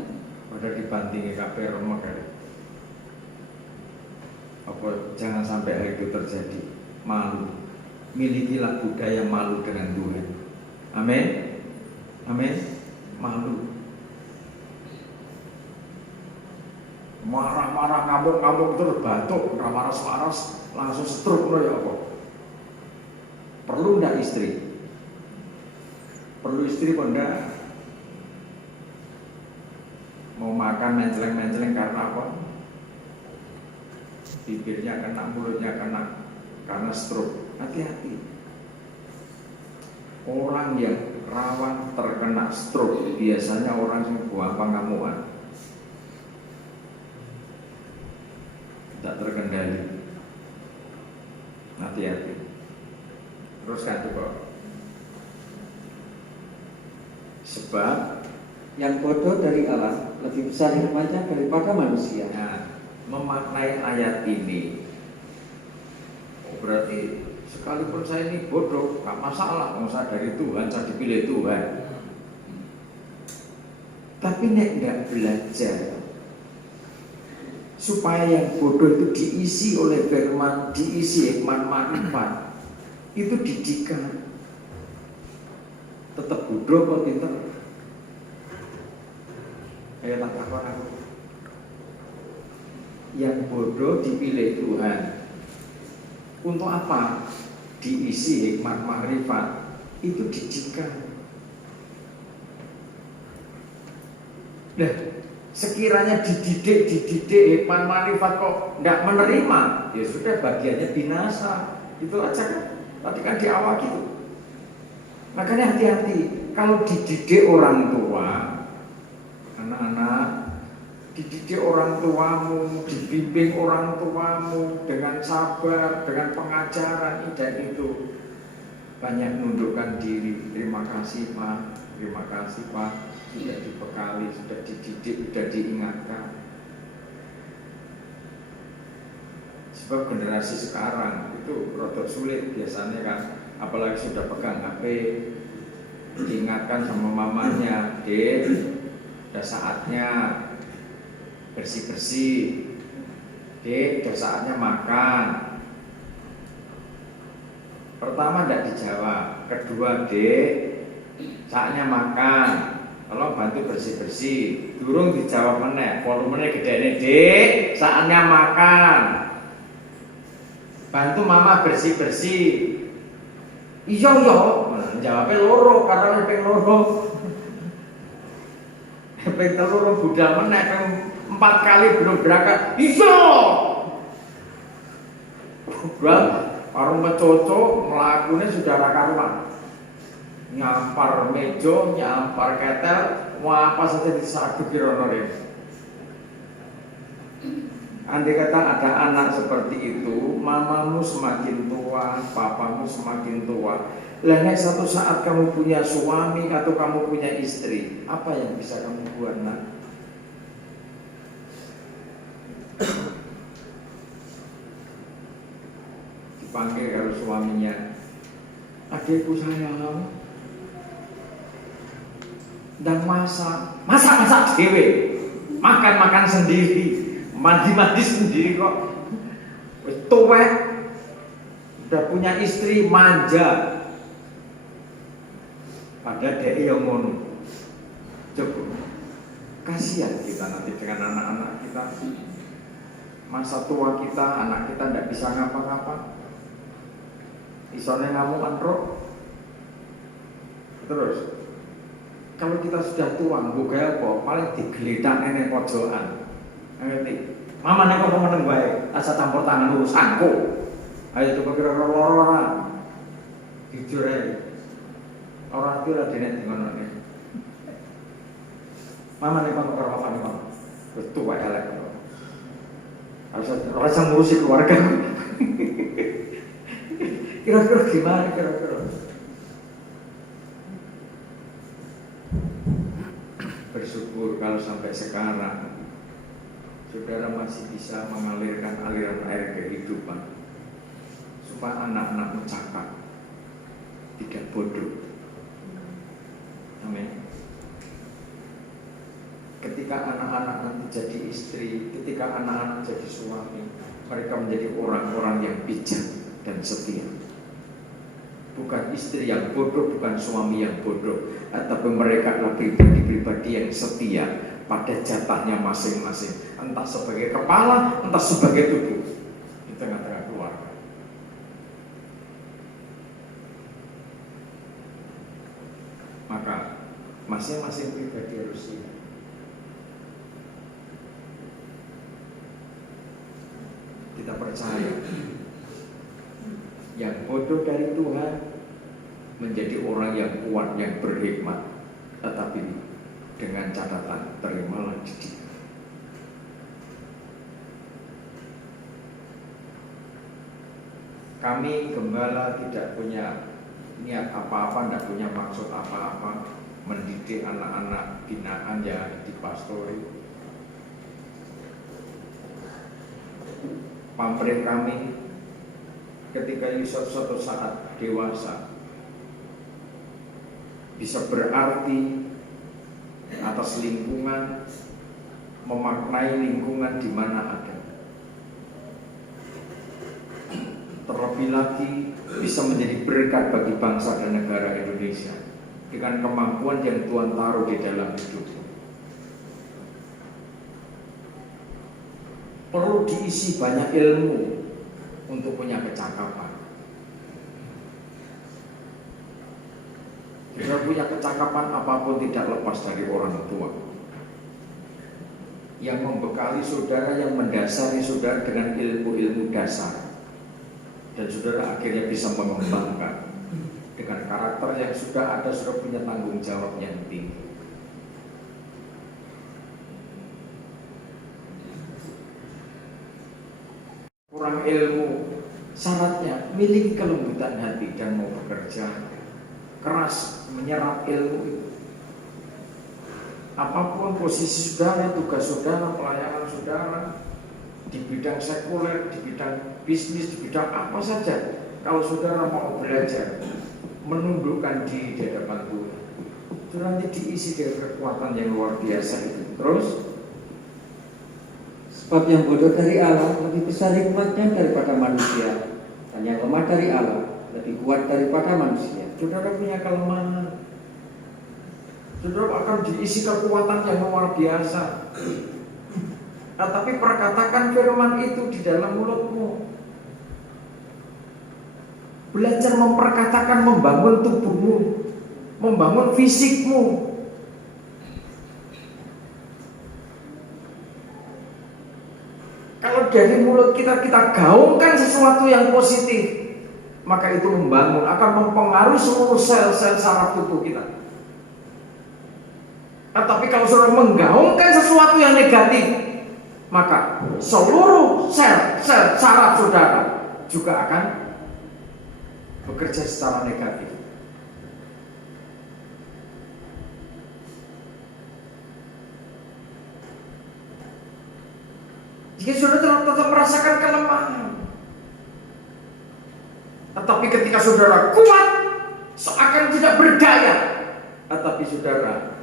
Pada dibantingi kabeh remek kali. Apa jangan sampai hal itu terjadi. Malu, milikilah budaya malu dengan Tuhan. Amin. Malu, marah-marah, ngamuk terus batuk, waras langsung stroke loh ya apa? Perlu ndak istri? Perlu istri kok ndak? Mau makan menceleng karena apa? Bibirnya kena, mulutnya kena karena stroke. Hati-hati. Orang yang rawan terkena stroke biasanya orang yang gampang ngamuan, tidak terkendali. Hati-hati. Teruskan coba. Sebab yang bodoh dari Allah lebih besar hikmatnya daripada manusia. Nah, memaknai ayat ini, berarti sekalipun saya ini bodoh, gak masalah, kalau saya dari Tuhan, saya dipilih Tuhan. Tapi nek nggak belajar supaya yang bodoh itu diisi oleh firman, diisi hikmat manfaat, itu didikan. Tetap bodoh atau pintar? Ayo tak takon aku. Yang bodoh dipilih Tuhan. Untuk apa? Diisi hikmat makrifat, itu didikan. Nah, sekiranya dididik hikmat makrifat kok tidak menerima, ya sudah bagiannya binasa. Itu aja kan. Tadi kan di awal gitu. Makanya hati-hati kalau dididik orang tua, anak-anak, dididik orang tuamu, dibimbing orang tuamu dengan sabar, dengan pengajaran dan itu banyak menundukkan diri. Terima kasih Pak, terima kasih Pak, sudah dibekali, sudah dididik, sudah diingatkan. Sebab generasi sekarang itu rodok sulit biasanya kan, apalagi sudah pegang HP, diingatkan sama mamanya, Dek, udah saatnya bersih-bersih, Dek, udah saatnya makan. Pertama tidak dijawab, kedua, Dek, saatnya makan, tolong bantu bersih-bersih. Durung dijawab meneh, volumenya gede, Dek, saatnya makan, bantu mama bersih-bersih. Iya yo, jawabnya loro karena ping loro. Ping loro budal meneh, ping 4 kali belum berangkat. Iya. Budal warung mecoco melakukannya sudah karuan. Nyampar meja, nyampar ketel, mau apa saja disadu kironore. Andai kata ada anak seperti itu, mamamu semakin tua, papamu semakin tua. Lah nek satu saat kamu punya suami atau kamu punya istri, apa yang bisa kamu buat, nak? Dipanggil kalau suaminya, adikku sayang, dan masak dewe, makan sendiri, mandi sendiri kok. Tuwek, udah punya istri manja, pada dia yang ngono. Coba, kasihan kita nanti dengan anak-anak kita. Masa tua kita, anak kita tidak bisa ngapa-ngapa. Isone ngamuk antrok. Terus, kalau kita sudah tua, buka apa? Paling digelitan neng pojokan. Ngerti? Mama nek kok meneng wae, asa campur tangan urusanku. Ayo coba kira-kira ora. Jujur ae. Ora iki ora dene ngono nek. Mama nek kok ora apa-apa nek. Wis tuwa elek. Harus ngurusi keluarga. Kira-kira gimana kira-kira? Bersyukur kalau sampai sekarang saudara masih bisa mengalirkan aliran air kehidupan supaya anak-anak mencakap, tidak bodoh. Amin. Ketika anak-anak nanti jadi istri, ketika anak-anak jadi suami, mereka menjadi orang-orang yang bijak dan setia. Bukan istri yang bodoh, bukan suami yang bodoh, tapi mereka adalah pribadi-pribadi yang setia pada jatahnya masing-masing, entah sebagai kepala, entah sebagai tubuh di tengah-tengah keluarga. Maka masing-masing pribadi harus siap. Kita percaya yang bodoh dari Tuhan menjadi orang yang kuat, yang berhikmat, tetapi dengan catatan terimalah didikan. Kami gembala tidak punya niat apa-apa, tidak punya maksud apa-apa mendidik anak-anak binaan yang dipastori. Pamrih kami ketika Yusuf suatu saat dewasa bisa berarti atas lingkungan, memaknai lingkungan di mana ada. Terlebih lagi bisa menjadi berkat bagi bangsa dan negara Indonesia dengan kemampuan yang Tuhan taruh di dalam hidupnya. Perlu diisi banyak ilmu untuk punya kecakapan. Kita punya kecakapan apapun tidak lepas dari orang tua yang membekali saudara, yang mendasari saudara dengan ilmu-ilmu dasar. Dan saudara akhirnya bisa mengembangkan dengan karakter yang sudah ada, sudah punya tanggung jawab yang tinggi. Kurang ilmu, syaratnya miliki kelembutan hati dan mau bekerja keras menyerap ilmu itu. Apapun posisi saudara, tugas saudara, pelayanan saudara, di bidang sekuler, di bidang bisnis, di bidang apa saja, kalau saudara mau belajar menundukkan diri di hadapan Tuhan, saudara nanti diisi dengan kekuatan yang luar biasa itu. Terus, Sebab yang bodoh dari Allah lebih besar hikmatnya daripada manusia, dan yang lemah dari Allah lebih kuat daripada manusia. saudara punya kelemahan, saudara akan diisi kekuatan yang luar biasa. Nah, tapi perkatakan firman itu di dalam mulutmu. Belajar memperkatakan, membangun tubuhmu, membangun fisikmu. Kalau dari mulut kita gaungkan sesuatu yang positif, maka itu membangun, akan mempengaruhi seluruh sel-sel saraf tubuh kita. Nah, tapi kalau saudara menggaungkan sesuatu yang negatif, maka seluruh sel-sel saraf saudara juga akan bekerja secara negatif. Jika saudara tetap merasakan kelemahan, tetapi ketika saudara kuat, seakan tidak berdaya, tetapi saudara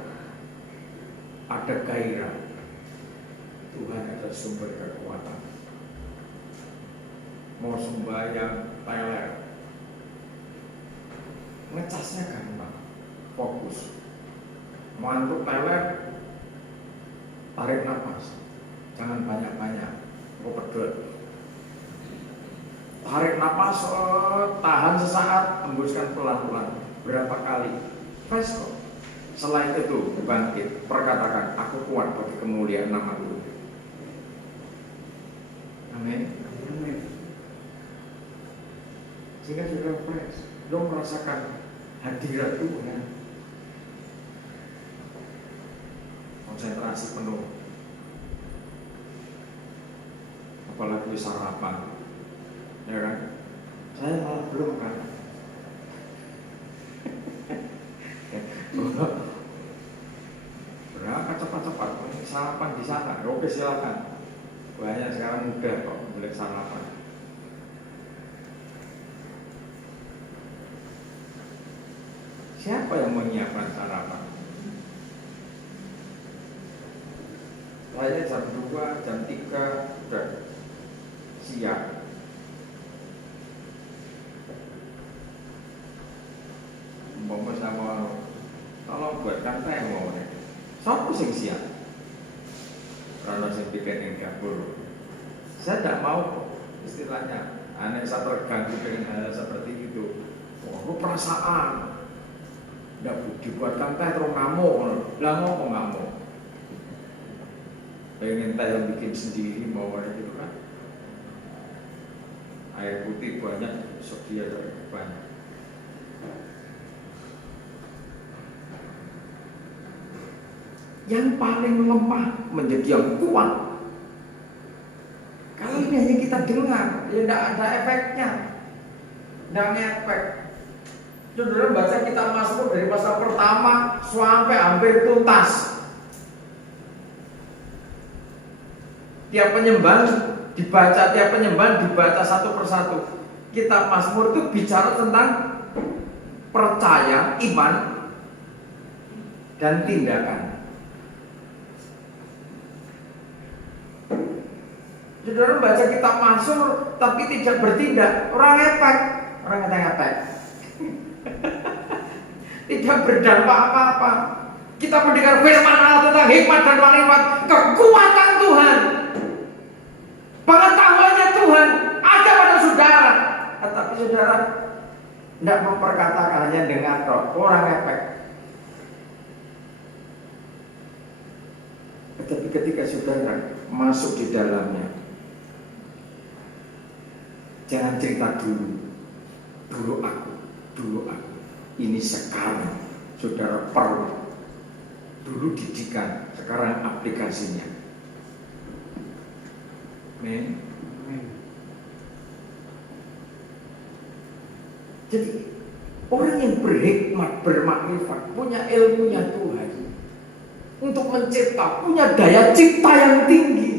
ada gairah. Tuhan adalah sumber kekuatan. Mau sembahyang peler, ngecasnya gampang, fokus. Mau antuk peler, tarik nafas, jangan banyak-banyak, kok pedot. Tarik nafas, tahan sesaat, hembuskan pelan-pelan. Berapa kali? Fresh kok. Selain itu bangkit, perkatakan, aku kuat bagi kemuliaan nama-Mu. Amin. Sehingga sudah fresh, lo merasakan hadirat Tuhan. Konsentrasi penuh. Apalagi sarapan, ya kan? Saya malah belum kan. Berangkat cepat-cepat, sarapan di sana. Oke, silakan. Banyak sekarang mudah kok boleh sarapan. Siapa yang menyiapkan sarapan? Saya jam 2, jam 3 udah siap. Umpama sama kalau buatkan teh mau nih, siapa sing siap? Karena saya pikir yang dapur, saya tidak mau istilahnya anak saya terganggu dengan hal seperti itu. Oh, perasaan, tidak dibuatkan teh terus ngamuk, lah mau ngamuk. Pengen teh yang bikin sendiri mau ada gitu kan? Air putih banyak, sedia banyak. Yang paling lemah menjadi yang kuat. Kalau ini hanya kita dengar, ya tidak ada efeknya, tidak ngefek. Saudara baca kitab Mazmur dari pasal pertama sampai hampir tuntas. Tiap penyembahan dibaca satu persatu. Kitab Mazmur itu bicara tentang percaya, iman, dan tindakan. Saudara baca kitab Mazmur tapi tidak bertindak, orang ngepek, orang ngepek. Tidak berdampak apa-apa. Kita mendengar firman Allah tentang hikmat dan makrifat, kekuatan Tuhan, pengetahuannya Tuhan ada pada saudara. Tetapi saudara tidak memperkatakannya dengan orang ngepek. Tetapi ketika saudara masuk di dalamnya, jangan cerita dulu aku. Ini sekarang saudara perlu. Dulu didikan, sekarang aplikasinya. Amin. Jadi orang yang berhikmat, bermakrifat, punya ilmunya Tuhan untuk mencipta, punya daya cipta yang tinggi.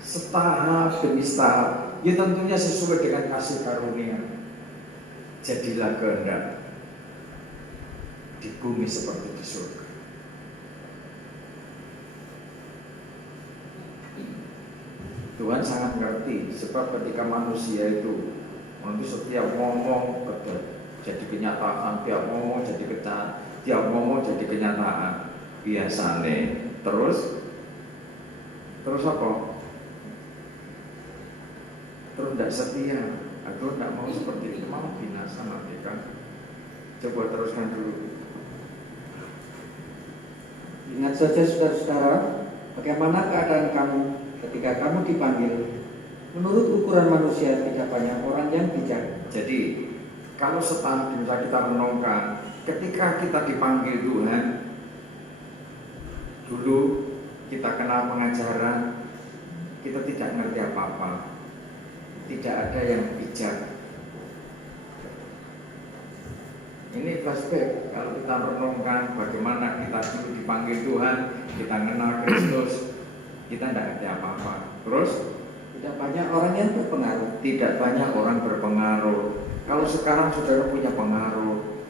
Setahap demi setahap, ya tentunya sesuai dengan kasih karunia. Jadilah kehendak di bumi seperti di surga. Tuhan sangat ngerti, sebab ketika manusia itu setiap ngomong jadi kenyataan, tiap ngomong jadi kenyataan. Biasanya terus apa? Terus tidak setia. Aku tidak mau seperti itu, mau binasa nanti kan. Coba teruskan dulu. Ingat saja saudara-saudara, bagaimana keadaan kamu ketika kamu dipanggil. Menurut ukuran manusia tidak banyak orang yang bijak. Jadi kalau setelah kita renungkan, ketika kita dipanggil Tuhan, dulu kita kenal pengajaran, kita tidak ngerti apa-apa, tidak ada yang bijak. Ini flashback. Kalau kita renungkan bagaimana kita dulu dipanggil Tuhan, kita kenal Kristus, kita tidak ngerti apa-apa. Terus tidak banyak orang yang berpengaruh. Tidak banyak orang berpengaruh. Kalau sekarang saudara punya pengaruh,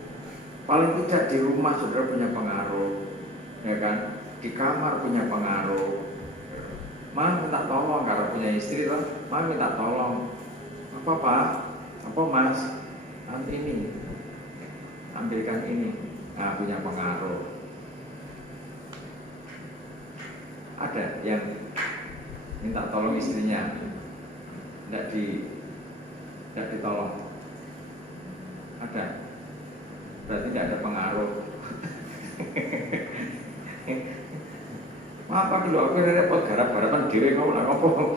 paling tidak di rumah saudara punya pengaruh, ya kan? Di kamar punya pengaruh. Mah minta tolong, karena punya istri lah. Mah minta tolong. Apa Pak? Apa Mas? Ini, ambilkan ini. Nah, punya pengaruh. Ada yang minta tolong istrinya, tidak ditolong. Ada, berarti tidak ada pengaruh. Apa dulu aku repot garap-garapan diri kau nak ngopo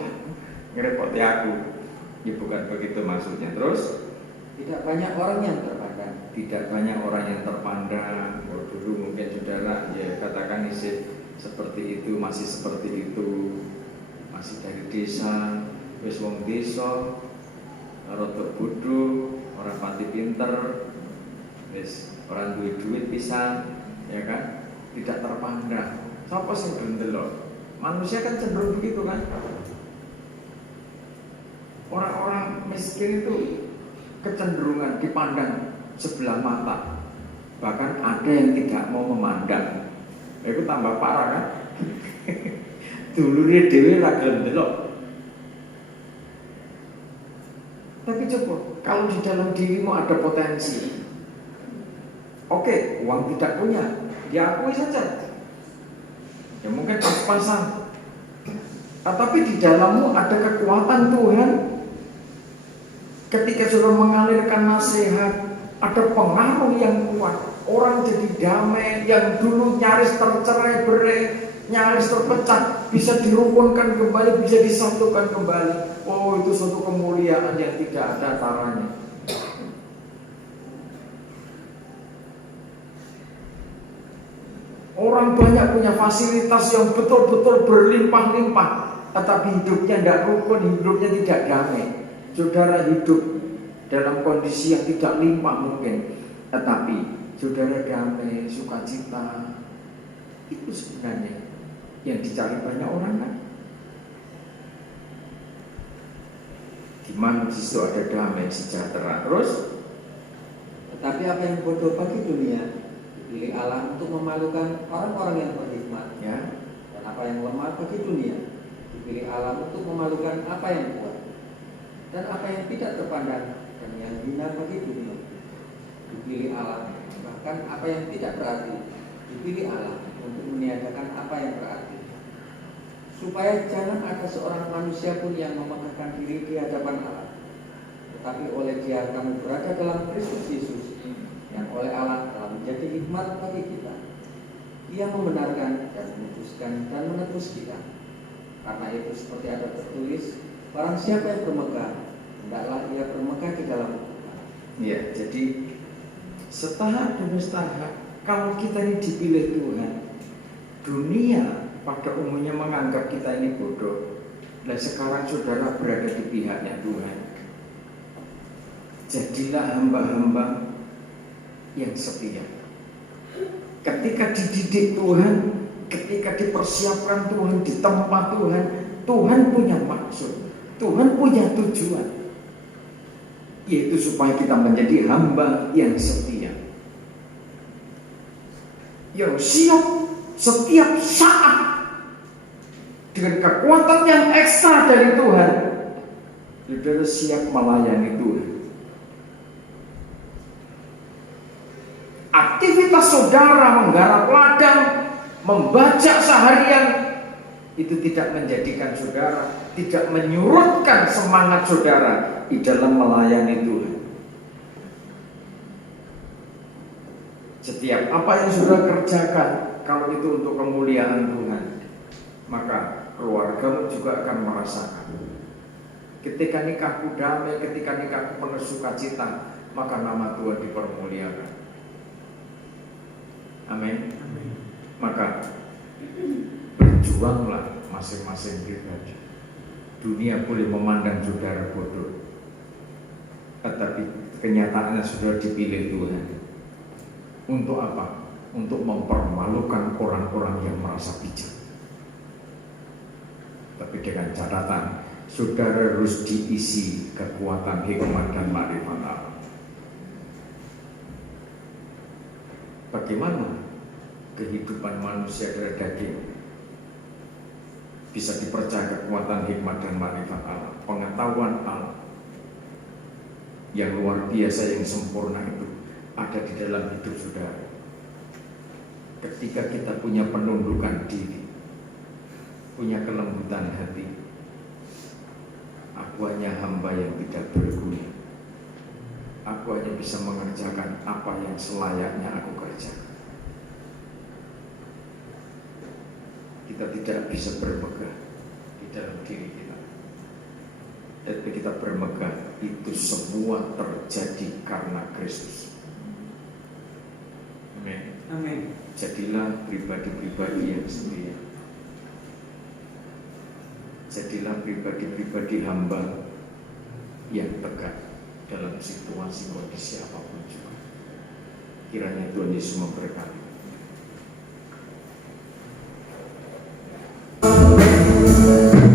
ngerepoti aku. Ya bukan begitu maksudnya. Terus tidak banyak orang yang terpandang. Tidak banyak orang yang terpandang. Oh, dulu mungkin saudara ya katakan isi seperti itu, masih seperti itu, masih dari desa, wis wong desa, rada bodho, orang pati pinter, wis orang duit pisan, ya kan? Tidak terpandang. Sapa sing ndelok? Manusia kan cenderung begitu kan? Orang-orang miskin itu kecenderungan dipandang sebelah mata. Bahkan ada yang tidak mau memandang. Itu tambah parah kan? Dulure dhewe ra gelem ndelok. Tapi coba kalau di dalam dirimu ada potensi. Oke, uang tidak punya, diakui saja. Ya mungkin pas-pasan. Tetapi di dalammu ada kekuatan Tuhan. Ketika sudah mengalirkan nasihat, ada pengaruh yang kuat. Orang jadi damai, yang dulu nyaris tercerai-berai, nyaris terpecah, bisa dirukunkan kembali, bisa disatukan kembali. Oh, itu suatu kemuliaan yang tidak ada taranya. Orang banyak punya fasilitas yang betul-betul berlimpah-limpah, tetapi hidupnya tidak rukun, hidupnya tidak damai. Saudara hidup dalam kondisi yang tidak limpah mungkin, tetapi saudara damai, sukacita. Itu sebenarnya yang dicari banyak orang kan. Di Iman di situ ada damai sejahtera. Terus Tetapi apa yang bodoh bagi dunia dipilih Allah untuk memalukan orang-orang yang berhikmat. ya, Dan apa yang lemah bagi dunia dipilih Allah untuk memalukan apa yang kuat. Dan apa yang tidak terpandang dan yang hina bagi dunia dipilih Allah. Bahkan apa yang tidak berarti dipilih Allah untuk meniadakan apa yang berarti, supaya jangan ada seorang manusia pun yang memegahkan diri di hadapan Allah. Tetapi oleh Dia kamu berada dalam Kristus Yesus, yang oleh Allah telah menjadi hikmat bagi kita. Ia membenarkan dan memutuskan dan menebus kita. Karena itu seperti ada tertulis, barang siapa yang bermegah, hendaklah ia bermegah di dalam Tuhan. ya, jadi setahap demi setahap, kalau kita ini dipilih Tuhan, dunia pada umumnya menganggap kita ini bodoh. Nah sekarang saudara berada di pihaknya Tuhan. Jadilah hamba-hamba yang setia. Ketika dididik Tuhan, ketika dipersiapkan Tuhan, di tempat Tuhan, Tuhan punya maksud, Tuhan punya tujuan, yaitu supaya kita menjadi hamba yang setia, yang siap setiap saat dengan kekuatan yang ekstra dari Tuhan, saudara siap melayani Tuhan. Aktivitas saudara menggarap ladang, membajak seharian, itu tidak menjadikan saudara, tidak menyurutkan semangat saudara di dalam melayani Tuhan. Setiap apa yang saudara kerjakan, kalau itu untuk kemuliaan Tuhan, maka keluargamu juga akan merasakan. Ketika nikahku damai, ketika nikahku penuh sukacita, maka nama Tuhan dipermuliakan. Amin. Maka berjuanglah masing-masing pribadi. Dunia boleh memandang saudara bodoh, tetapi kenyataannya saudara dipilih Tuhan. Untuk apa? Untuk mempermalukan orang-orang yang merasa bijak. Tapi dengan catatan, saudara harus diisi kekuatan hikmat dan makrifat Allah. Bagaimana kehidupan manusia dari daging bisa dipercaya kekuatan hikmat dan makrifat Allah, pengetahuan Allah yang luar biasa, yang sempurna itu ada di dalam hidup saudara. Ketika kita punya penundukan diri, punya kelembutan hati, aku hanya hamba yang tidak berguna, aku hanya bisa mengerjakan apa yang selayaknya aku kerjakan. Kita tidak bisa bermegah di dalam diri kita. Tapi kita bermegah, itu semua terjadi karena Kristus. Amin. Amin. Jadilah pribadi-pribadi yang setia. Jadilah pribadi-pribadi hamba yang tegak dalam situasi kondisi apapun juga. Kiranya Tuhan Yesus memberkati. Aleluia,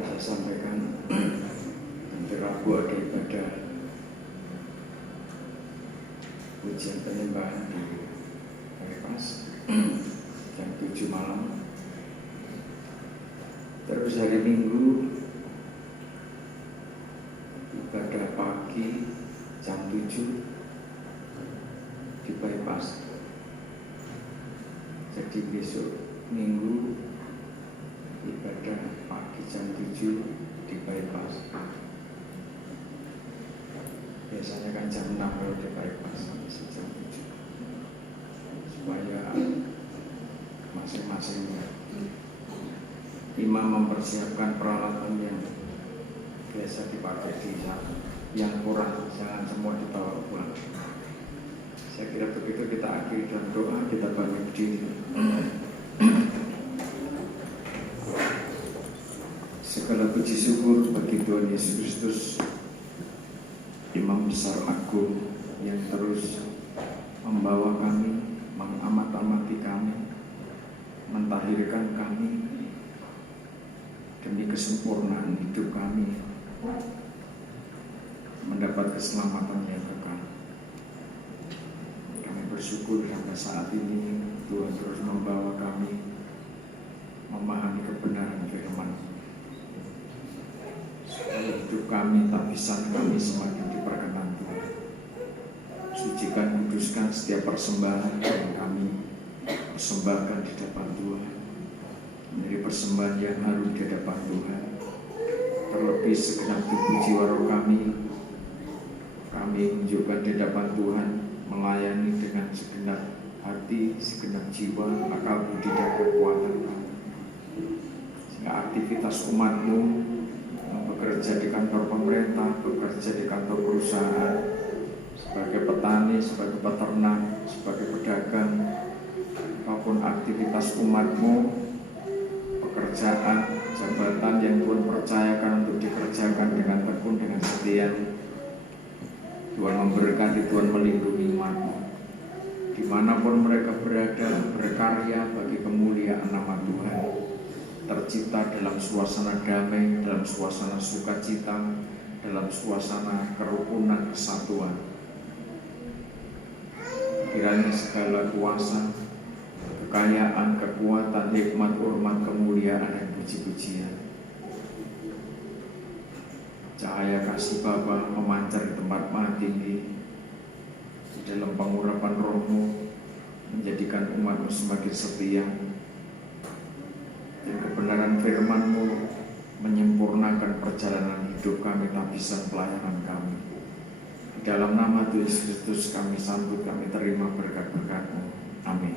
Saya sampaikan nanti Rabu ada ibadah ujian penyembahan di Bypass jam 7 malam. Terus hari Minggu ibadah pagi jam 7 di Bypass. Jadi besok Minggu ibadah pagi jam 7 di Bypass. Biasanya kan jam 6 kalau di Bypass, jam 7, supaya masing-masing imam mempersiapkan peralatan yang biasa dipakai di sana, yang kurang jangan semua dibawa pulang. Saya kira begitu, kita akhiri dengan doa, kita balik diri. Segala puji syukur bagi Tuhan Yesus Kristus, Imam Besar Agung yang terus membawa kami, mengamat-amati kami, mentahirkan kami demi kesempurnaan hidup kami, mendapat keselamatan yang kekal. Kami bersyukur sampai saat ini Tuhan terus membawa kami memahami kebenaran firman, supaya hidup kami, tabisan kami semakin diperkenan Tuhan. Sucikan, kuduskan setiap persembahan yang kami persembahkan di depan Tuhan, menjadi persembahan yang harum di hadapan Tuhan. Terlebih segenap tubuh jiwa roh kami menunjukkan di hadapan Tuhan, melayani dengan segenap hati, segenap jiwa, akal budi dan kekuatan kami. Sehingga aktivitas umat-Mu bekerja di kantor pemerintah, bekerja di kantor perusahaan, sebagai petani, sebagai peternak, sebagai pedagang, apapun aktivitas umat-Mu, pekerjaan, jabatan yang Tuhan percayakan untuk dikerjakan dengan tekun, dengan setia, Tuhan memberkati, Tuhan melindungi umat-Mu. Dimanapun mereka berada, berkarya bagi kemuliaan nama Tuhan, tercipta dalam suasana damai, dalam suasana sukacita, dalam suasana kerukunan kesatuan. Kiranya segala kuasa, kekayaan, kekuatan, hikmat, hormat, kemuliaan, dan puji-pujian, cahaya kasih Bapa memancar di tempat maha tinggi, di dalam pengurapan Roh-Mu, menjadikan umat-Mu semakin setia, dan kebenaran firman-Mu menyempurnakan perjalanan hidup kami, tabisan pelayanan kami. Di dalam nama Tuhan Yesus Kristus kami sambut, kami terima berkat-berkat-Mu. Amin.